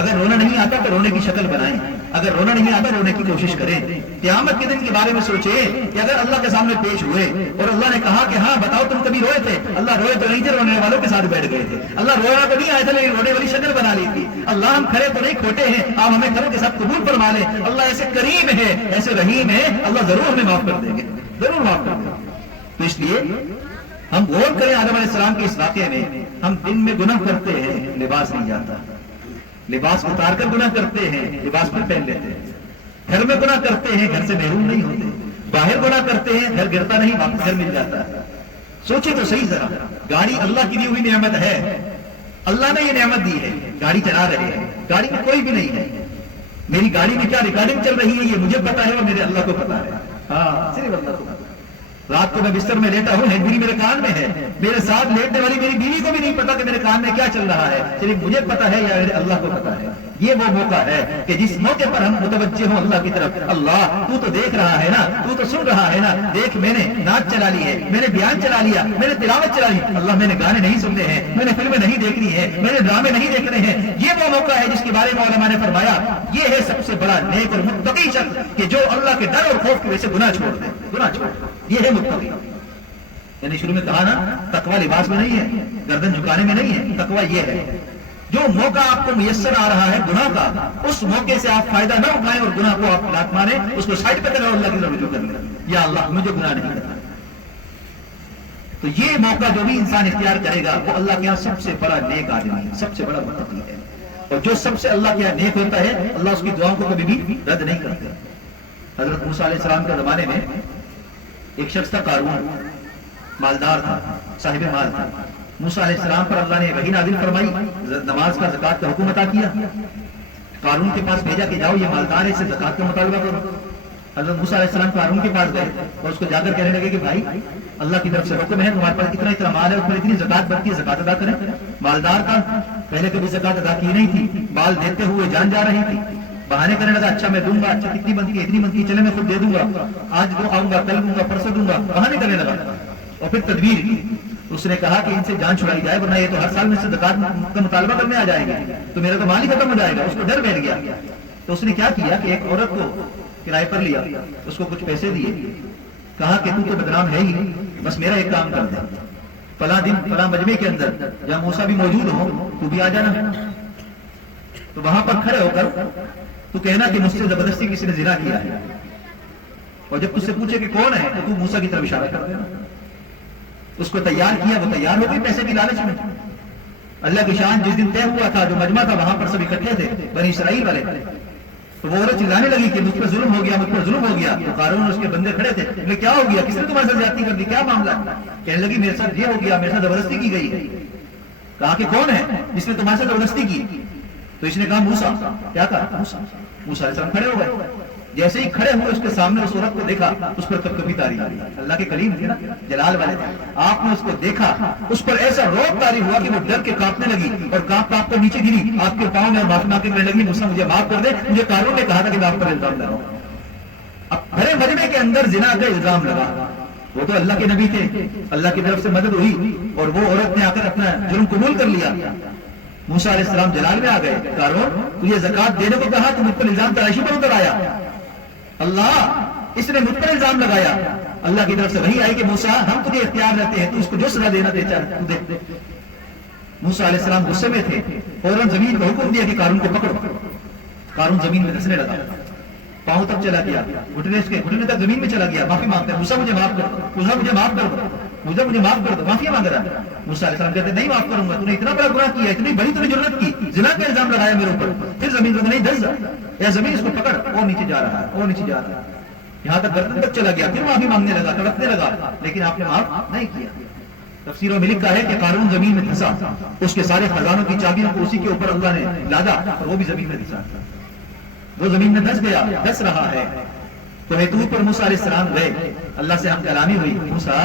اگر رونا نہیں آتا تو رونے کی شکل بنائیں، اگر رونا نہیں آتا رونے کی کوشش کریں. قیامت کے دن کے بارے میں سوچیں کہ اگر اللہ کے سامنے پیش ہوئے اور اللہ نے کہا کہ ہاں بتاؤ تم کبھی روئے تھے؟ اللہ روئے تو نہیں تھے، رونے والوں کے ساتھ بیٹھ گئے تھے. اللہ رونا تو نہیں آیا تھا لیکن رونے والی شکل بنا لی تھی. اللہ ہم کھڑے تو نہیں کھوٹے ہیں، آپ ہمیں کھڑوں کے ساتھ قبول فرما لیں. اللہ ایسے کریم ہے، ایسے رحیم ہے، اللہ ضرور ہمیں معاف کر دیں گے، ضرور معاف کر دیں گے. تو اس لیے ہم غور کریں آدم علیہ السلام کے اس واقعے میں. ہم دن میں گناہ کرتے ہیں، لباس نہیں جاتا، لباس اتار کر گناہ کرتے ہیں، لباس پر پہن لیتے ہیں. گھر میں گناہ کرتے ہیں، گھر سے محروم نہیں ہوتے. باہر گناہ کرتے ہیں، گھر گرتا نہیں، واپس گھر مل جاتا ہے. سوچے تو صحیح ذرا، گاڑی اللہ کی دی ہوئی نعمت ہے، اللہ نے یہ نعمت دی ہے، گاڑی چلا رہے ہیں، گاڑی میں کوئی بھی نہیں ہے. میری گاڑی میں کیا ریکارڈنگ چل رہی ہے یہ مجھے پتا ہے اور میرے اللہ کو پتا ہے. ہاں صرف اللہ کو پتا. رات کو میں بستر میں لیٹا ہوں، ہینڈ فری میرے کان میں ہے، میرے ساتھ لیٹنے والی میری بیوی کو بھی نہیں پتا کہ میرے کان میں کیا چل رہا ہے، صرف مجھے پتا ہے یا میرے اللہ کو پتا ہے. یہ وہ موقع ہے کہ جس موقع پر ہم متوجہ ہوں اللہ کی طرف. اللہ تو تو دیکھ رہا ہے نا، تو تو سن رہا ہے نا. دیکھ میں نے نعت چلا لی ہے، میں نے بیان چلا لیا، میں نے تلاوت چلا لی. اللہ میں نے گانے نہیں سننے ہیں، میں نے فلمیں نہیں دیکھنی ہے، میں نے ڈرامے نہیں دیکھنے ہیں. یہ وہ موقع ہے جس کے بارے میں علماء نے فرمایا یہ ہے سب سے بڑا نیک اور متقی شخص کہ جو اللہ کے ڈر اور خوف کی وجہ سے گناہ چھوڑ دے، گناہ چھوڑ دے. یہ ہے متقی. یعنی شروع میں کہا نا تقوی لباس میں نہیں ہے، گردن جھکانے میں نہیں ہے. تقوی یہ ہے جو موقع آپ کو میسر آ رہا ہے گناہ کا، اس موقع سے آپ فائدہ نہ اٹھائیں اور گناہ کو آپ لاک ماریں، اس کو سائڈ پہ کریں اور اللہ کی طرف رجوع کریں. یا اللہ مجھے گناہ نہیں کرتا. تو یہ موقع جو بھی انسان اختیار کرے گا وہ اللہ کے یہاں سب سے بڑا نیک آدمی ہے، سب سے بڑا متقی ہے. اور جو سب سے اللہ کے یہاں نیک ہوتا ہے اللہ اس کی دعاؤں کو کبھی بھی رد نہیں کرتا. حضرت موسیٰ علیہ السلام کے زمانے میں ایک شخص تھا قارون، مالدار تھا، صاحب مال تھا. موسیٰ علیہ السلام پر اللہ نے وحی نازل فرمائی، نماز کا زکوٰۃ کا حکم عطا کیا. قارون کے پاس بھیجا کہ جاؤ یہ مالدار ہے، اس سے زکوٰۃ کا مطالبہ کرو. حضرت موسیٰ علیہ السلام قارون کے پاس گئے اور اس کو جا کر کہنے لگے کہ بھائی اللہ کی طرف سے حکم ہے، تمہارے پاس اتنا مال ہے، اس پر اتنی زکوٰۃ بنتی ہے، زکوٰۃ ادا کریں. مالدار کا پہلے کبھی زکوٰۃ ادا کی نہیں تھی، مال دیتے ہوئے جان جا رہی تھی. بہانے کرنے لگا اچھا میں دوں گا، اچھا کتنی بنتی ہے، اتنی بنتی ہے، چلے میں خود دے دوں گا، آج وہ آؤں گا، کل دوں گا، پرسوں دوں گا. بہانے کرنے لگا اور پھر تدبیر کی. اس نے کہا کہ ان سے جان چھڑائی جائے ورنہ یہ تو ہر سال میں سے زکوٰۃ کا مطالبہ کرنے آ جائے گا تو میرا تو مال ہی ختم ہو جائے گا. اس کو ڈر بیٹھ گیا. تو اس نے کیا کیا کہ ایک عورت کو کرائے پر لیا، اس کو کچھ پیسے دیے، کہا کہ تو بدنام ہے ہی، بس میرا ایک کام کر دے. فلاں دن فلاں مجمع کے اندر جہاں موسیٰ بھی موجود ہو تو بھی آ جانا، تو وہاں پر کھڑے ہو کر تو کہنا کہ مجھ سے زبردستی کسی نے زنا کیا ہے، اور جب تجھ سے پوچھے کہ کون ہے تو تو موسیٰ کی طرف اشارہ کر دینا۔ اس کو تیار کیا، وہ تیار ہو گئی پیسے کی لالچ میں۔ اللہ کی شان جس دن طے ہوا تھا، جو مجمع تھا وہاں پر سب اکٹھے تھے بنی اسرائیل والے، تو وہ عورت چلانے لگی کہ مجھ پر ظلم ہو گیا، مجھ پر ظلم ہو گیا۔ تو قارون اور اس کے بندے کھڑے تھے، کہ کیا ہو گیا، کس نے تمہارے ساتھ زیادتی کر دی، کیا معاملہ ہے؟ کہنے لگی میرے ساتھ یہ ہو گیا، میرے ساتھ زبردستی کی گئی ہے۔ کہا کہ کون ہے جس نے تمہارے ساتھ زبردستی کی؟ تو اس نے کہا موسیٰ۔ کیا کہا؟ موسیٰ علیہ السلام کھڑے ہو گئے، جیسے ہی کھڑے ہوئے اس کے سامنے اس عورت کو دیکھا، اس پر کب کبھی تاری، اللہ کے کریم تھے نا، جلال والے تھے، آپ نے اس کو دیکھا، اس پر ایسا روب تاری ہوا کہ وہ ڈر کے کانپنے لگی اور کانپ کر نیچے گری آپ کے پاؤں میں، اور معافی مانگ کے کہنے لگی موسیٰ مجھے معاف کر دے، مجھے قارون نے کہا تھا کہ میں آپ پر الزام لگاؤں۔ اب بھرے مجمع کے اندر زنا کا الزام لگا، وہ تو اللہ کے نبی تھے، اللہ کی طرف سے مدد ہوئی، اور وہ عورت نے آ کر اپنا جرم قبول کر لیا۔ موسیٰ علیہ السلام جلال میں آ گئے، قارون تجھے زکوٰۃ دینے کو کہا تو مجھ پر الزام تراشی پر اتر آیا، اللہ اس نے مجھ پر الزام لگایا۔ اللہ کی طرف سے وحی آئی کہ موسیٰ ہم تجھے اختیار رہتے ہیں، تو اس کو جو سزا دینا دے چاہے تو دے۔ موسیٰ علیہ السلام غصے میں تھے، فوراً زمین کو حکم دیا کہ قارون کو پکڑو۔ قارون زمین میں دھسنے لگا، پاؤں تک چلا گیا، گھٹنے تک زمین میں چلا گیا، معافی مانگتا ہے موسیٰ مجھے معاف کر دو، موسیٰ مجھے معاف کر دو، مجھے معاف کر دو، معافی مانگ رہا ہے۔ موسیٰ علیہ السلام کہتے نہیں معاف کروں گا، تو نے اتنا بڑا گناہ کیا، اتنی بڑی تو نے جرات کی، زنا کا الزام لگایا میرے اوپر، پھر زمین کو نہیں دھس جا، یا زمین اس کو پکڑ، اور نیچے جا رہا ہے، اور نیچے جا رہا ہے، یہاں تک گردن تک چلا گیا، پھر معافی مانگنے لگا، تڑپنے لگا، لیکن آپ نے معاف نہیں کیا۔ تفسیروں میں لکھا ہے کہ قارون زمین میں دھسا، اس کے سارے خزانوں کی چابیوں کو اسی کے اوپر اللہ نے لادا، اور وہ بھی زمین میں دھسا، وہ زمین میں دھس گیا، دھس رہا ہے۔ تو طور پر موسیٰ علیہ السلام گئے، اللہ سے ہم کلامی ہوئی، موسیٰ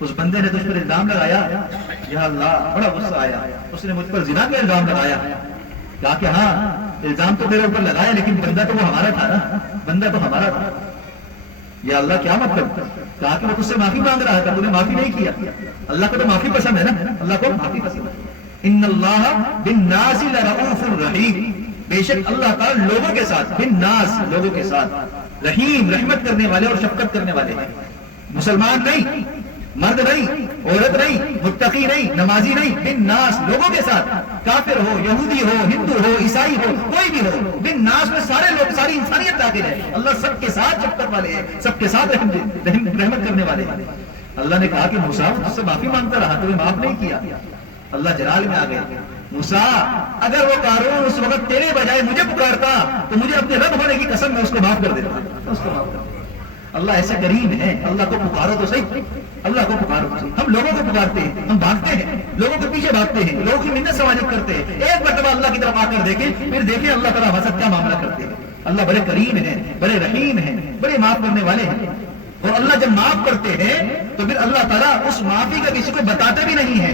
اس بندے نے تجھ پر الزام لگایا، یا اللہ بڑا غصہ آیا، اس نے مجھ پر زنا کا الزام لگایا۔ کہا کہ ہاں الزام تو میرے اوپر لگایا، لیکن بندہ تو وہ ہمارا تھا نا، بندہ تو ہمارا تھا، یا اللہ کیا مطلب؟ کہا کہ وہ تجھ سے معافی مانگ رہا تھا، تو نے معافی نہیں کیا۔ اللہ کو تو معافی پسند ہے نا، اللہ کو معافی پسند ہے۔ ان اللہ بالناس لرؤوف رحیم، بے شک اللہ تعالی لوگوں کے ساتھ، بالناس لوگوں کے ساتھ، رحیم رحمت کرنے والے اور شفقت کرنے والے ہیں۔ مسلمان نہیں، مرد نہیں، عورت نہیں، متقی نہیں، نمازی نہیں، بالناس لوگوں کے ساتھ، کافر ہو، یہودی ہو، ہندو ہو، عیسائی ہو، کوئی بھی ہو، بالناس میں سارے لوگ، ساری انسانیت داخل ہے۔ اللہ سب کے ساتھ شفقت والے ہیں، سب کے ساتھ رحمت کرنے والے ہیں۔ اللہ نے کہا کہ موسیٰ تجھ سے معافی مانگتا رہا، تمہیں معاف نہیں کیا۔ اللہ جلال میں آ گئے، موسیٰ اگر وہ قارون اس وقت تیرے بجائے مجھے پکارتا تو مجھے اپنے رب ہونے کی قسم میں اس کو معاف کر دیتا، اس کو معاف کر دیتا۔ اللہ ایسے کریم ہے، اللہ کو پکارو تو صحیح، اللہ کو پکارو تو صحیح۔ ہم لوگوں کو پکارتے ہیں، ہم بھاگتے ہیں، لوگوں کے پیچھے بھاگتے ہیں، لوگوں کی منت سماجت کرتے ہیں، ایک مرتبہ اللہ کی طرف آ کر دیکھیں، پھر دیکھیں اللہ تعالیٰ ہمارے ساتھ کیا معاملہ کرتے ہیں۔ اللہ بڑے کریم ہیں، بڑے رحیم ہیں، بڑے معاف کرنے والے ہیں، اور اللہ جب معاف کرتے ہیں تو پھر اللہ تعالیٰ اس معافی کا کسی کو بتاتے بھی نہیں ہے،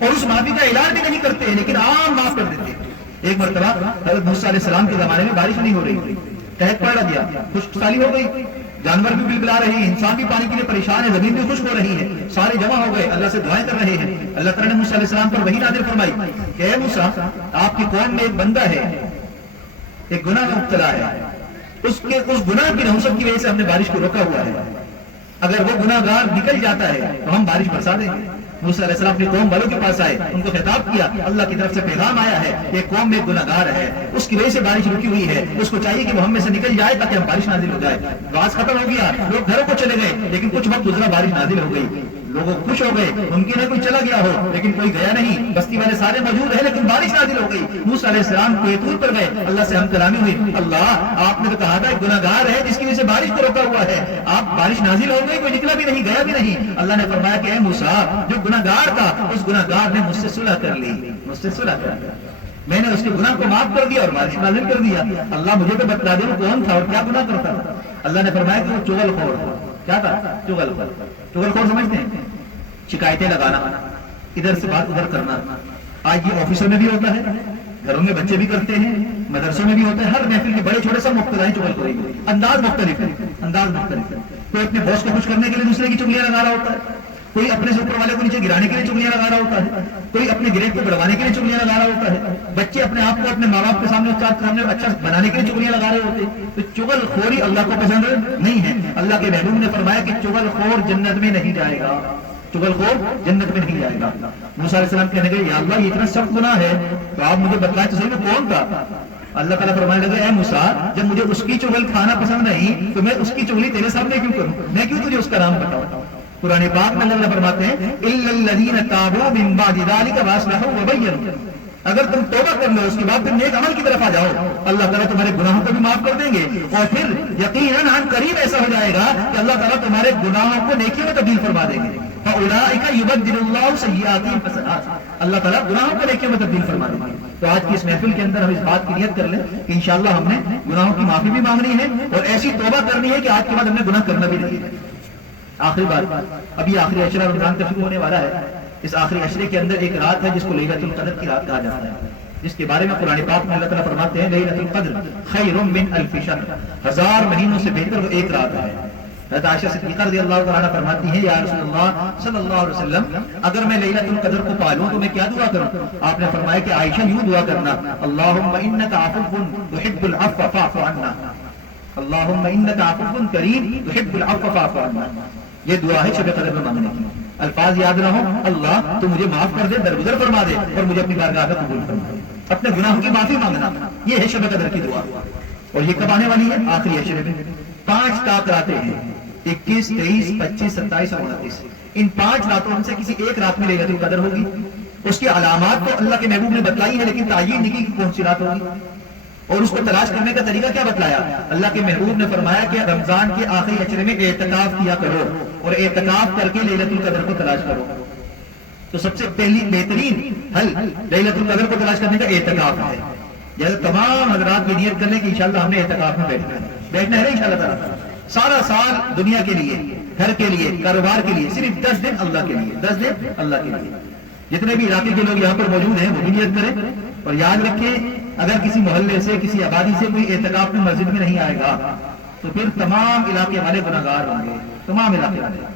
اور اس معافی کا اعلان بھی نہیں کرتے ہیں، لیکن عام معاف کر دیتے ہیں۔ ایک مرتبہ حضرت موسیٰ علیہ السلام کے زمانے میں بارش نہیں ہو رہی تھی، قحط پڑ گیا، خشک سالی ہو گئی، جانور بھی بلبلا رہے ہیں، انسان بھی پانی کے لیے پریشان ہے، زمین بھی خشک ہو رہی ہے، سارے جمع ہو گئے، اللہ سے دعائیں کر رہے ہیں۔ اللہ تعالیٰ نے موسیٰ علیہ السلام پر وحی نازل فرمائی کہ اے موسیٰ، آپ کی قوم میں ایک بندہ ہے، ایک گناہ میں مبتلا ہے، اس گناہ کی نحوست کی وجہ سے ہم نے بارش کو روکا ہوا ہے، اگر وہ گناہ گار نکل جاتا ہے تو ہم بارش برسا دیں گے۔ موسیٰ علیہ السلام اپنی قوم والوں کے پاس آئے، ان کو خطاب کیا، اللہ کی طرف سے پیغام آیا ہے، ایک قوم میں ایک گناہ گار ہے، اس کی وجہ سے بارش رکی ہوئی ہے، اس کو چاہیے کہ وہ ہم میں سے نکل جائے تاکہ ہم بارش نازل ہو جائے۔ بات ختم ہو گیا، لوگ گھروں کو چلے گئے، لیکن کچھ وقت گزرا، بارش نازل ہو گئی، لوگ خوش ہو گئے، ممکن ہے کوئی چلا گیا ہو لیکن کوئی گیا نہیں، بستی والے سارے موجود ہیں لیکن بارش نازل ہو گئی۔ موسیٰ علیہ السلام کوہ طور پر گئے، اللہ سے ہم کلامی ہوئی، اللہ آپ نے تو کہا تھا ایک گناہ گار ہے جس کی وجہ سے بارش کو روکا ہوا ہے، آپ بارش نازل ہو گئی، کوئی نکلا بھی نہیں، گیا بھی نہیں۔ اللہ نے فرمایا کہ اے موسیٰ، جو گناہ گار تھا اس گناہ گار نے مجھ سے صلح کر لی، مجھ سے صلح کر لی، میں نے اس کے گناہ کو معاف کر دیا اور بارش نازل کر دیا۔ اللہ مجھے تو بتلا دے وہ کون تھا اور کیا گناہ کرتا تھا۔ اللہ نے فرمایا کہ وہ چغل خور تھا۔ کیا تھا؟ چغل خور۔ چغل خور سمجھتے ہیں؟ شکایتیں لگانا، ادھر سے بات ادھر کرنا۔ آج یہ آفسوں میں بھی ہوتا ہے، گھروں میں بچے بھی کرتے ہیں، مدرسوں میں بھی ہوتا ہے، ہر محفل کے بڑے چھوٹے سب مبتلا ہیں چغل خوری میں۔ انداز مختلف ہے، انداز مختلف ہے۔ کوئی اپنے باس کو خوش کرنے کے لیے دوسرے کی چغلیاں لگا رہا ہوتا ہے، کوئی اپنے سے اوپر والے کو نیچے گرانے کے لیے چغلیاں لگا رہا ہوتا ہے، کوئی اپنے گریڈ کو بڑھوانے کے لیے چغلیاں لگا رہا ہوتا ہے، بچے اپنے آپ کو اپنے ماں باپ کے سامنے استاد کے سامنے اچھا بنانے کے لیے چغلیاں لگا رہے ہوتے ہیں۔ تو چغل خوری اللہ کو پسند نہیں ہے۔ اللہ کے محبوب نے فرمایا کہ چغل خور جنت میں نہیں جائے گا، چغل خور جنت میں نہیں جائے گا۔ موسیٰ علیہ السلام کہنے لگے یا اللہ یہ اتنا سخت گناہ ہے تو آپ مجھے بتلائیں تو صحیح میں کون تھا؟ اللہ تعالیٰ فرمانے لگے اے موسیٰ جب مجھے اس کی چغل کھانا پسند نہیں تو میں اس کی چغلی تیرے سامنے کیوں کروں؟ میں کیوں تجھے اس کا نام بتاؤں؟ قرآن پاک میں اللہ فرماتے ہیں اِلَّا الَّذِينَ تَابُوا مِن بَعْدِ ذَلِكَ وَأَصْلَحُوا وَبَيَّنُوا، اگر تم توبہ کر لو اس کے بعد پھر نیک عمل کی طرف آ جاؤ اللہ تعالیٰ تمہارے گناہوں کو بھی معاف کر دیں گے، اور پھر یقیناً عن قریب ایسا ہو جائے گا کہ اللہ تعالیٰ تمہارے گناہوں کو نیکیوں میں تبدیل فرما دیں گے۔ فَأُولَٰئِكَ يُبَدِّلُ اللَّهُ سَيِّئَاتِهِمْ حَسَنَاتٍ، اللہ تعالیٰ گناہوں کو نیکیوں میں تبدیل فرما دیں گے۔ تو آج کی اس محفل کے اندر ہم اس بات کی نیت کر لیں کہ انشاءاللہ ہم نے گناہوں کی معافی بھی مانگنی ہے اور ایسی توبہ کرنی ہے کہ آج کے بعد ہم نے گناہ کرنا بھی نہیں ہے۔ آخری بات، ابھی آخری عشرہ رمضان کا شروع ہونے والا ہے، اس آخری عشرے کے اندر ایک رات ہے جس کو لیلۃ القدر کی رات کہا جاتا ہے، جس کے بارے میں قرآن پاک میں اللہ تعالیٰ فرماتے ہیں لیلۃ القدر خیر من الف شہر، 1000 مہینوں سے بہتر وہ ایک رات ہے۔ حضرت عائشہ صدیقہ رضی اللہ تعالیٰ عنہ فرماتی ہیں یا رسول اللہ صلی اللہ علیہ وسلم اگر میں لیلۃ القدر کو پالوں تو میں کیا دعا کروں؟ آپ نے فرمایا کہ عائشہ یوں دعا کرنا اللہم انک عفو تحب العفو فاعف عنا، اللہم انک عفو کریم تحب العفو فاعف عنا، یہ دعا ہے شب قدر میں مانگنے کی۔ الفاظ یاد رہو، اللہ تو مجھے معاف کر دے، درگزر فرما دے اور مجھے اپنی بارگاہ میں قبول فرما دے، اپنے گناہوں کی معافی مانگنا، یہ ہے شب قدر کی دعا۔ اور یہ کب آنے والی ہے؟ آخری عشرے میں 5 رات راتیں ہیں، 21 23 25 27 اور 29، ان 5 راتوں میں سے کسی ایک رات میں لیلۃ القدر ہوگی۔ اس کی علامات تو اللہ کے محبوب نے بتلائی ہیں لیکن تعین نہیں کی کون سی رات ہوگی، اور اس کو تلاش کرنے کا طریقہ کیا بتلایا؟ اللہ کے محبوب نے فرمایا کہ رمضان کے آخری عشرے میں اعتکاف کیا کرو اور اعتکاف کر کے لیلۃ القدر کو تلاش کرو۔ تو سب سے پہلی بہترین حل لیلۃ القدر کو تلاش کرنے کا اعتکاف ہے۔ جیسے تمام حضرات بھی نیت کر لیں کہ انشاءاللہ ہم نے اعتکاف میں بیٹھنا ہے انشاءاللہ تعالیٰ، سارا سال دنیا کے لیے، گھر کے لیے، کاروبار کے لیے، صرف 10 دن اللہ کے لیے، 10 دن اللہ کے لیے۔ جتنے بھی علاقے کے لوگ یہاں پر موجود ہیں وہ بھی نیت کریں، اور یاد رکھیں اگر کسی محلے سے کسی آبادی سے کوئی اعتکاف میں مسجد میں نہیں آئے گا تو پھر تمام علاقے والے گناہگار ہوں گے، تمام علاقے والے۔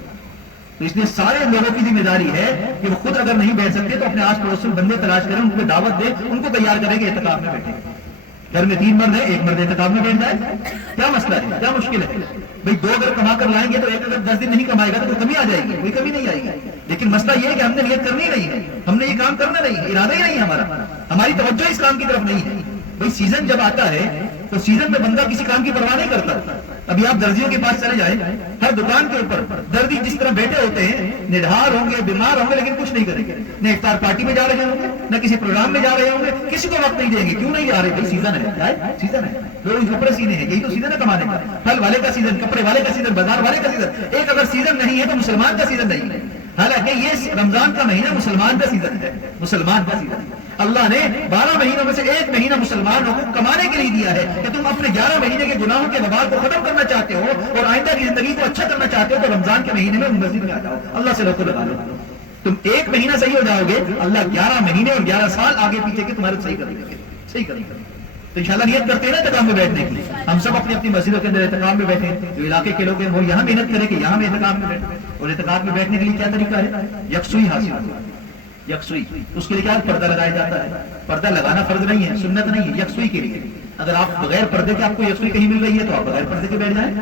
تو اس لیے سارے لوگوں کی ذمہ داری ہے کہ وہ خود اگر نہیں بیٹھ سکتے تو اپنے آس پڑوس میں بندے تلاش کریں، ان کو دعوت دیں، ان کو تیار کریں کہ اعتکاف میں بیٹھیں۔ گھر میں 3 مرد ہیں، ایک مرد اعتکاف میں بیٹھ جائے، کیا مسئلہ ہے، کیا مشکل ہے؟ بھائی 2 اگر کما کر لائیں گے تو ایک اگر 10 دن نہیں کمائے گا تو کوئی کمی آ جائے گی، کوئی کمی نہیں آئے گی۔ لیکن مسئلہ یہ ہے کہ ہم نے نیت کرنی نہیں ہے، ہم نے یہ کام کرنا نہیں ہے، ارادہ ہی نہیں ہے ہمارا، ہماری توجہ اس کام کی طرف نہیں ہے۔ بھائی سیزن جب آتا ہے تو سیزن میں بندہ کسی کام کی پرواہ نہیں کرتا۔ ابھی آپ درزیوں کے پاس چلے جائیں، ہر دکان کے اوپر دردی جس طرح بیٹھے ہوتے ہیں، نڈھال ہوں گے، بیمار ہوں گے، لیکن کچھ نہیں کریں گے، نہ افطار پارٹی میں جا رہے ہوں گے، نہ کسی پروگرام میں جا رہے ہوں گے، کسی کو وقت نہیں دیں گے۔ کیوں نہیں جا رہے؟ بھائی سیزن ہے، سیزن ہے، لوگ کپڑے سینے ہیں، یہی تو سیزن ہے کمانے کا، پھل والے کا سیزن، کپڑے والے کا سیزن، بازار والے کا سیزن۔ ایک اگر سیزن نہیں ہے تو مسلمان کا سیزن نہیں ہے، حالانکہ یہ رمضان کا مہینہ مسلمان کا سیزن ہے، مسلمان کا سیزن ہے۔ اللہ نے 12 مہینوں میں سے ایک مہینہ مسلمانوں کو کمانے کے لیے دیا ہے کہ تم اپنے 11 مہینے کے گناہوں کے وبال کو ختم کرنا چاہتے ہو اور آئندہ کی زندگی کو اچھا کرنا چاہتے ہو تو رمضان کے مہینے میں مسجد میں آ جاؤ، اللہ سے روکو لگا لو۔ تم ایک مہینہ صحیح ہو جاؤ گے، اللہ 11 مہینے اور 11 سال آگے پیچھے کے تمہارے صحیح کریں گے، صحیح کریں گے۔ تو انشاءاللہ نیت کرتے ہیں نا اعتکاف میں بیٹھنے کی، ہم سب اپنی اپنی مسجدوں کے اندر اعتکاف میں بیٹھیں، جو علاقے کے لوگ ہیں وہ یہاں محنت کریں کہ یہاں میں اعتکاف میں بیٹھیں۔ اور اعتکاف میں بیٹھنے کے لیے کیا طریقہ ہے؟ یکسوئی حاصل کرنا، یکسوئی۔ اس کے لیے کیا پردہ لگایا جاتا ہے، پردہ لگانا فرض نہیں ہے، سنت نہیں ہے، یکسوئی کے لیے۔ اگر آپ بغیر پردے کے آپ کو یکسوئی کہیں مل رہی ہے تو آپ بغیر پردے کے بیٹھ جائیں،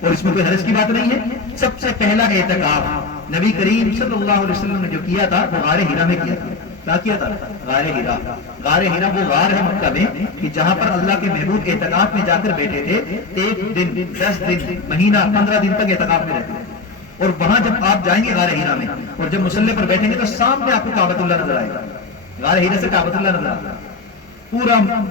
اور اس میں کوئی حرج کی بات نہیں ہے۔ سب سے پہلا اعتکاف نبی کریم صلی اللہ علیہ وسلم نے جو کیا تھا وہ غار ہیرا میں کیا تھا۔ کیا کیا تھا؟ غار ہیرا۔ غار ہیرا وہ غار ہے مکہ میں کہ جہاں پر اللہ کے محبوب اعتکاف میں جا کر بیٹھے تھے، 1 دن 10 دن مہینہ 15 دن تک اعتکاف میں رہتے تھے۔ اور وہاں جب آپ جائیں گے غار ہیرا میں اور جب مصلی پر بیٹھیں گے تو سامنے آپ کو کعبۃ اللہ نظر آئے گا، غار ہیرا سے کعبۃ اللہ نظر آئے گا،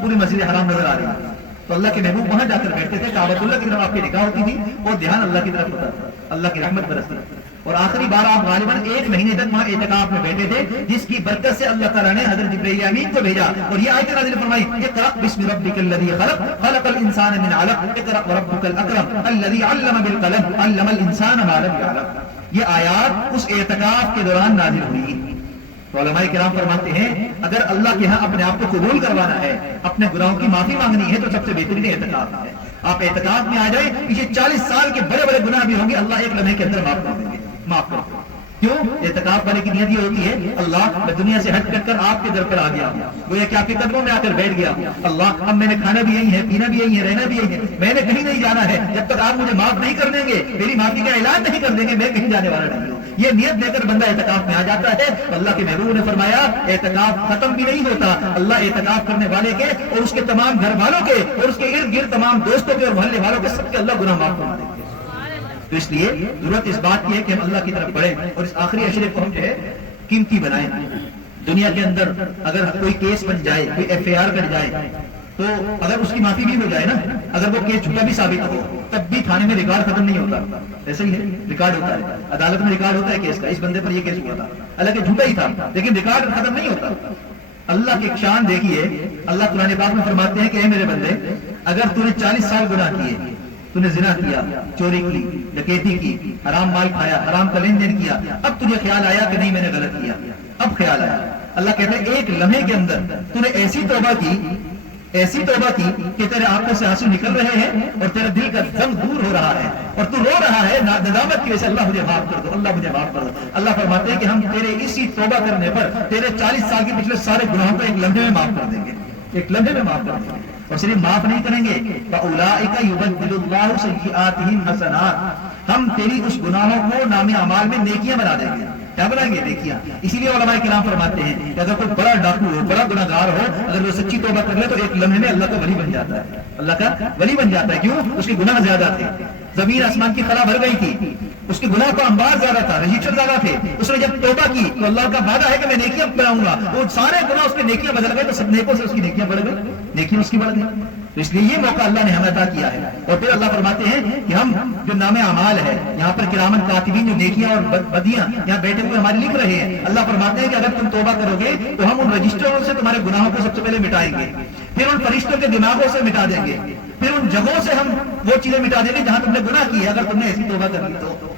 پوری مسجد حرام نظر آ رہی ہے۔ تو اللہ کے محبوب وہاں جا کر بیٹھتے تھے، کعبۃ اللہ کی طرف آپ کی نگاہ ہوتی تھی اور دھیان اللہ کی طرف ہوتا تھا، اللہ کی رحمت برستی۔ اور آخری بار آپ غالباً 1 مہینے تک وہاں اعتکاف میں بیٹھے تھے، جس کی برکت سے اللہ تعالیٰ نے حضرت جبرائیل امین کو بھیجا اور یہ آیت نازل فرمائی اقرأ بسم ربک الذی خلق خلق الانسان من علق اقرأ وربک الاکرم الذی علم بالقلم علم الانسان ما لم یعلم۔ یہ آیات اس اعتکاف کے دوران نازل ہوئی۔ تو علماء کرام فرماتے ہیں اگر اللہ کے ہاں اپنے آپ کو قبول کروانا ہے، اپنے گناہوں کی معافی مانگنی ہے تو سب سے بہترین اعتکاف ہے۔ آپ اعتکاف میں آ جائیں، پیچھے 40 سال کے بڑے بڑے گناہ بھی ہوں گے، اللہ 1 لمحے کے اندر معاف کر دیں گے، معاف کر دیں گے۔ کیوں؟ اعتکاف والے کی نیت یہ ہوتی ہے اللہ میں دنیا سے ہٹ کر آپ کے در پر آ گیا ہوں، گویا کہ آپ کے قدموں میں آ کر بیٹھ گیا ہوں۔ اللہ اب میں نے کھانا بھی یہی ہے، پینا بھی یہی ہے، رہنا بھی یہی ہے، میں نے کہیں نہیں جانا ہے، جب تک آپ مجھے معاف نہیں کر دیں گے، میری معافی کا اعلان نہیں کر دیں گے، میں کہیں جانے والا نہیں ہوں۔ یہ نیت لے کر بندہ اعتکاف میں آ جاتا ہے. اللہ کے محبوب نے فرمایا اعتکاف ختم بھی نہیں ہوتا, اللہ اعتکاف کرنے والے کے اور اس کے تمام گھر والوں کے اور اس کے ارد گرد تمام دوستوں کے اور محلے والوں کے سب کے اللہ گناہ معاف فرما دیں گے. تو اس لیے ضرورت اس بات کی ہے کہ ہم اللہ کی طرف بڑھیں اور اس آخری عشرے کو ہم جو ہے قیمتی بنائیں. دنیا کے اندر اگر کوئی کیس بن جائے, کوئی ایف اے آر کٹ جائے, تو اگر اس کی معافی بھی ہو جائے نا, اگر وہ کیس جھوٹا بھی ثابت ہو, تب بھی تھانے میں ریکارڈ ختم نہیں ہوتا. ایسا ہی ہے, ریکارڈ ہوتا ہے, عدالت میں ریکارڈ ہوتا ہے کیس کا, اس بندے پر یہ کیس ہوا تھا, حالانکہ جھوٹا ہی تھا, لیکن ریکارڈ ختم نہیں ہوتا. اللہ کی شان دیکھیے, اللہ قرآن پاک میں فرماتے ہیں کہ اے میرے بندے, اگر تو نے 40 سال گناہ کیے, تو نے زنا کیا, چوری کی, ڈکیتی کی, حرام مال کھایا, حرام کا لین دین کیا, اب تجھے خیال آیا کہ نہیں میں نے غلط کیا, اب خیال آیا. اللہ کہتے ہیں ایک لمحے کے اندر تو نے ایسی توبہ کی کہ تیرے آنکھوں سے آنسو نکل رہے ہیں اور تیرے دل کا غم دور ہو رہا ہے اور تو رو رہا ہے ندامت کی وجہ سے, اللہ مجھے معاف کر دو, اللہ مجھے معاف کر دو. اللہ فرماتے ہیں کہ ہم تیرے اسی توبہ کرنے پر تیرے 40 سال کے پچھلے سارے گناہوں کو ایک لمحے میں معاف کر دیں گے, ایک لمحے میں معاف کر دیں گے. اور صرف معاف نہیں کریں گے, فَأُولَٰئِكَ يُبَدِّلُ اللَّهُ سَيِّئَاتِهِمْ حَسَنَاتٍ, ہم تیری اس گناہوں کو نام اعمال میں نیکیاں بنا دیں گے. کیا بنائیں گے؟ نیکیاں. اسی لیے علماء کرام فرماتے ہیں کہ اگر کوئی بڑا ڈاکو ہو, بڑا گناہ گار ہو, اگر وہ سچی توبہ کر لے تو ایک لمحے میں اللہ کا ولی بن جاتا ہے, اللہ کا ولی بن جاتا ہے. کیوں؟ اس کے گناہ زیادہ تھے, زمین آسمان کی خلا بھر گئی تھی, اس کے گناہ کا انبار زیادہ تھا, رجسٹر زیادہ تھے. اس نے جب توبہ کی تو اللہ کا وعدہ ہے کہ میں نیکیاں بناؤں گا, وہ سارے گناہ اس کے نیکیاں بدل گئے, تو سب نیکوں سے اس کی نیکیاں بڑھ گئی, نیکیاں اس کی بڑھ گئی. تو اس لیے یہ موقع اللہ نے ہمیں عطا کیا ہے. اور پھر اللہ فرماتے ہیں کہ ہم جو نام اعمال ہے, یہاں پر کرامن کاتبین جو نیکیاں اور بدیاں یہاں بیٹھے ہوئے ہمارے لکھ رہے ہیں, اللہ فرماتے ہیں کہ اگر تم توبہ کرو گے تو ہم ان رجسٹروں سے تمہارے گناہوں کو سب سے پہلے مٹائیں گے, پھر ان فرشتوں کے دماغوں سے مٹا دیں گے, پھر ان جگہوں سے ہم وہ چیزیں مٹا دیں گے جہاں تم نے گناہ کی ہے. اگر تم نے ایسی توبہ کر لی تو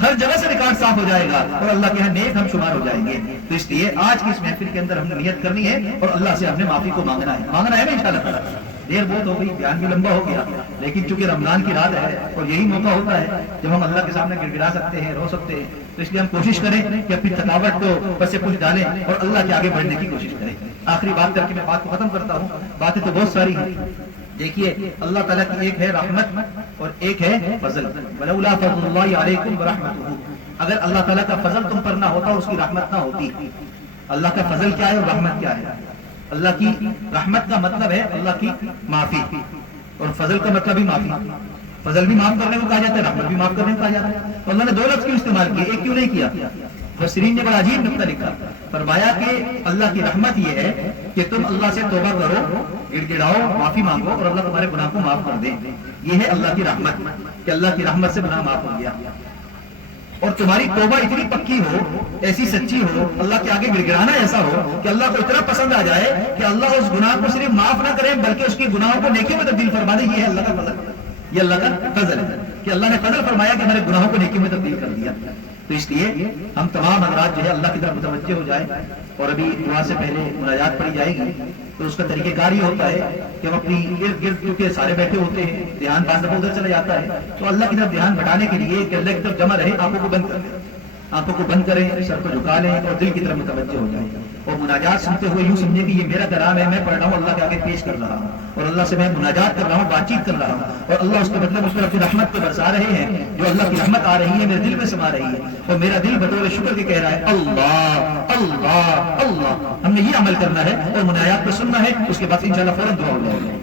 ہر جگہ سے ریکارڈ صاف ہو جائے گا اور اللہ کے یہاں نیک ہم شمار ہو جائیں گے. تو اس لیے آج کی اس محفل کے اندر ہم نے نیت کرنی ہے اور اللہ سے ہم نے معافی کو مانگنا ہے نا انشاءاللہ تعالی. دیر بہت ہو گئی, بیان بھی لمبا ہو گیا, لیکن چونکہ رمضان کی رات ہے اور یہی موقع ہوتا ہے جب ہم اللہ کے سامنے گڑ گڑا سکتے ہیں, رو سکتے ہیں, تو اس لیے ہم کوشش کریں کہ اپنی تھکاوٹ کو بس سے کچھ ڈالیں اور اللہ کے آگے بڑھنے کی کوشش کریں. آخری بات کر کے میں بات کو ختم کرتا ہوں, باتیں تو بہت ساری ہیں. دیکھیے اللہ تعالیٰ کی ایک ہے رحمت اور ایک ہے فضل. وَلَوْلَا فَضْلُ اللَّهِ عَلَيْكُمْ وَرَحْمَتُهُ, اگر اللہ تعالیٰ کا فضل تم پر نہ ہوتا اور اس کی رحمت نہ ہوتی. اللہ کا فضل کیا ہے اور رحمت کیا ہے؟ اللہ کی رحمت کا مطلب ہے اللہ کی معافی, اور فضل کا مطلب بھی معافی. فضل بھی معاف کرنے کو کہا جاتا ہے, رحمت بھی معاف کرنے کو کہا جاتا ہے. تو اللہ نے دو لفظ کیوں استعمال کیے, ایک کیوں نہیں کیا؟ مفسرین نے بڑا عجیب نقطہ لکھا, فرمایا کہ اللہ کی رحمت یہ ہے کہ تم اللہ سے توبہ کرو, گڑ گڑاؤ, معافی مانگو اور اللہ تمہارے گناہ کو معاف کر دے. یہ ہے اللہ کی رحمت کہ اللہ کی رحمت سے گناہ معاف ہو گیا. اور تمہاری توبہ اتنی پکی ہو, ایسی سچی ہو, اللہ کے آگے گڑگڑانا ایسا ہو کہ اللہ کو اتنا پسند آ جائے کہ اللہ اس گناہ کو صرف معاف نہ کرے بلکہ اس کی گناہوں کو نیکیوں میں تبدیل فرما دے. یہ ہے اللہ کا فضل, یہ اللہ کا فضل ہے کہ اللہ نے فضل فرمایا کہ ہمارے گناہوں کو نیکیوں میں تبدیل کر دیا. تو اس لیے ہم تمام حضرات جو ہے اللہ کی طرف متوجہ ہو جائیں. اور ابھی دعا سے پہلے مناجات پڑھی جائے گی, تو اس کا طریقہ کار یہ ہوتا ہے کہ ہم اپنی ارد گرد کیونکہ سارے بیٹھے ہوتے ہیں, دھیان بعض دفعہ ادھر چلا جاتا ہے, تو اللہ کی طرف دھیان بٹانے کے لیے کہ اللہ کی طرف جمع رہے, آنکھوں کو بند کریں, آنکھوں کو بند کریں, سر کو جھکا لیں اور دل کی طرف متوجہ ہو جائیں. اور مناجات سنتے ہوئے یوں سمجھیں کہ یہ میرا کلام ہے, میں پڑھ رہا ہوں, اللہ کے آگے پیش کر رہا ہوں اور اللہ سے میں مناجات کر رہا ہوں, بات چیت کر رہا ہوں, اور اللہ اس کے مطلب اس پر اپنی رحمت کو برسا رہے ہیں. جو اللہ کی رحمت آ رہی ہے میرے دل میں سما رہی ہے, اور میرا دل بطور شکر کے کہہ رہا ہے اللہ اللہ اللہ. ہم نے یہ عمل کرنا ہے اور مناجات کو سننا ہے, اس کے بعد انشاءاللہ فوراً دعا ہو جائے گی.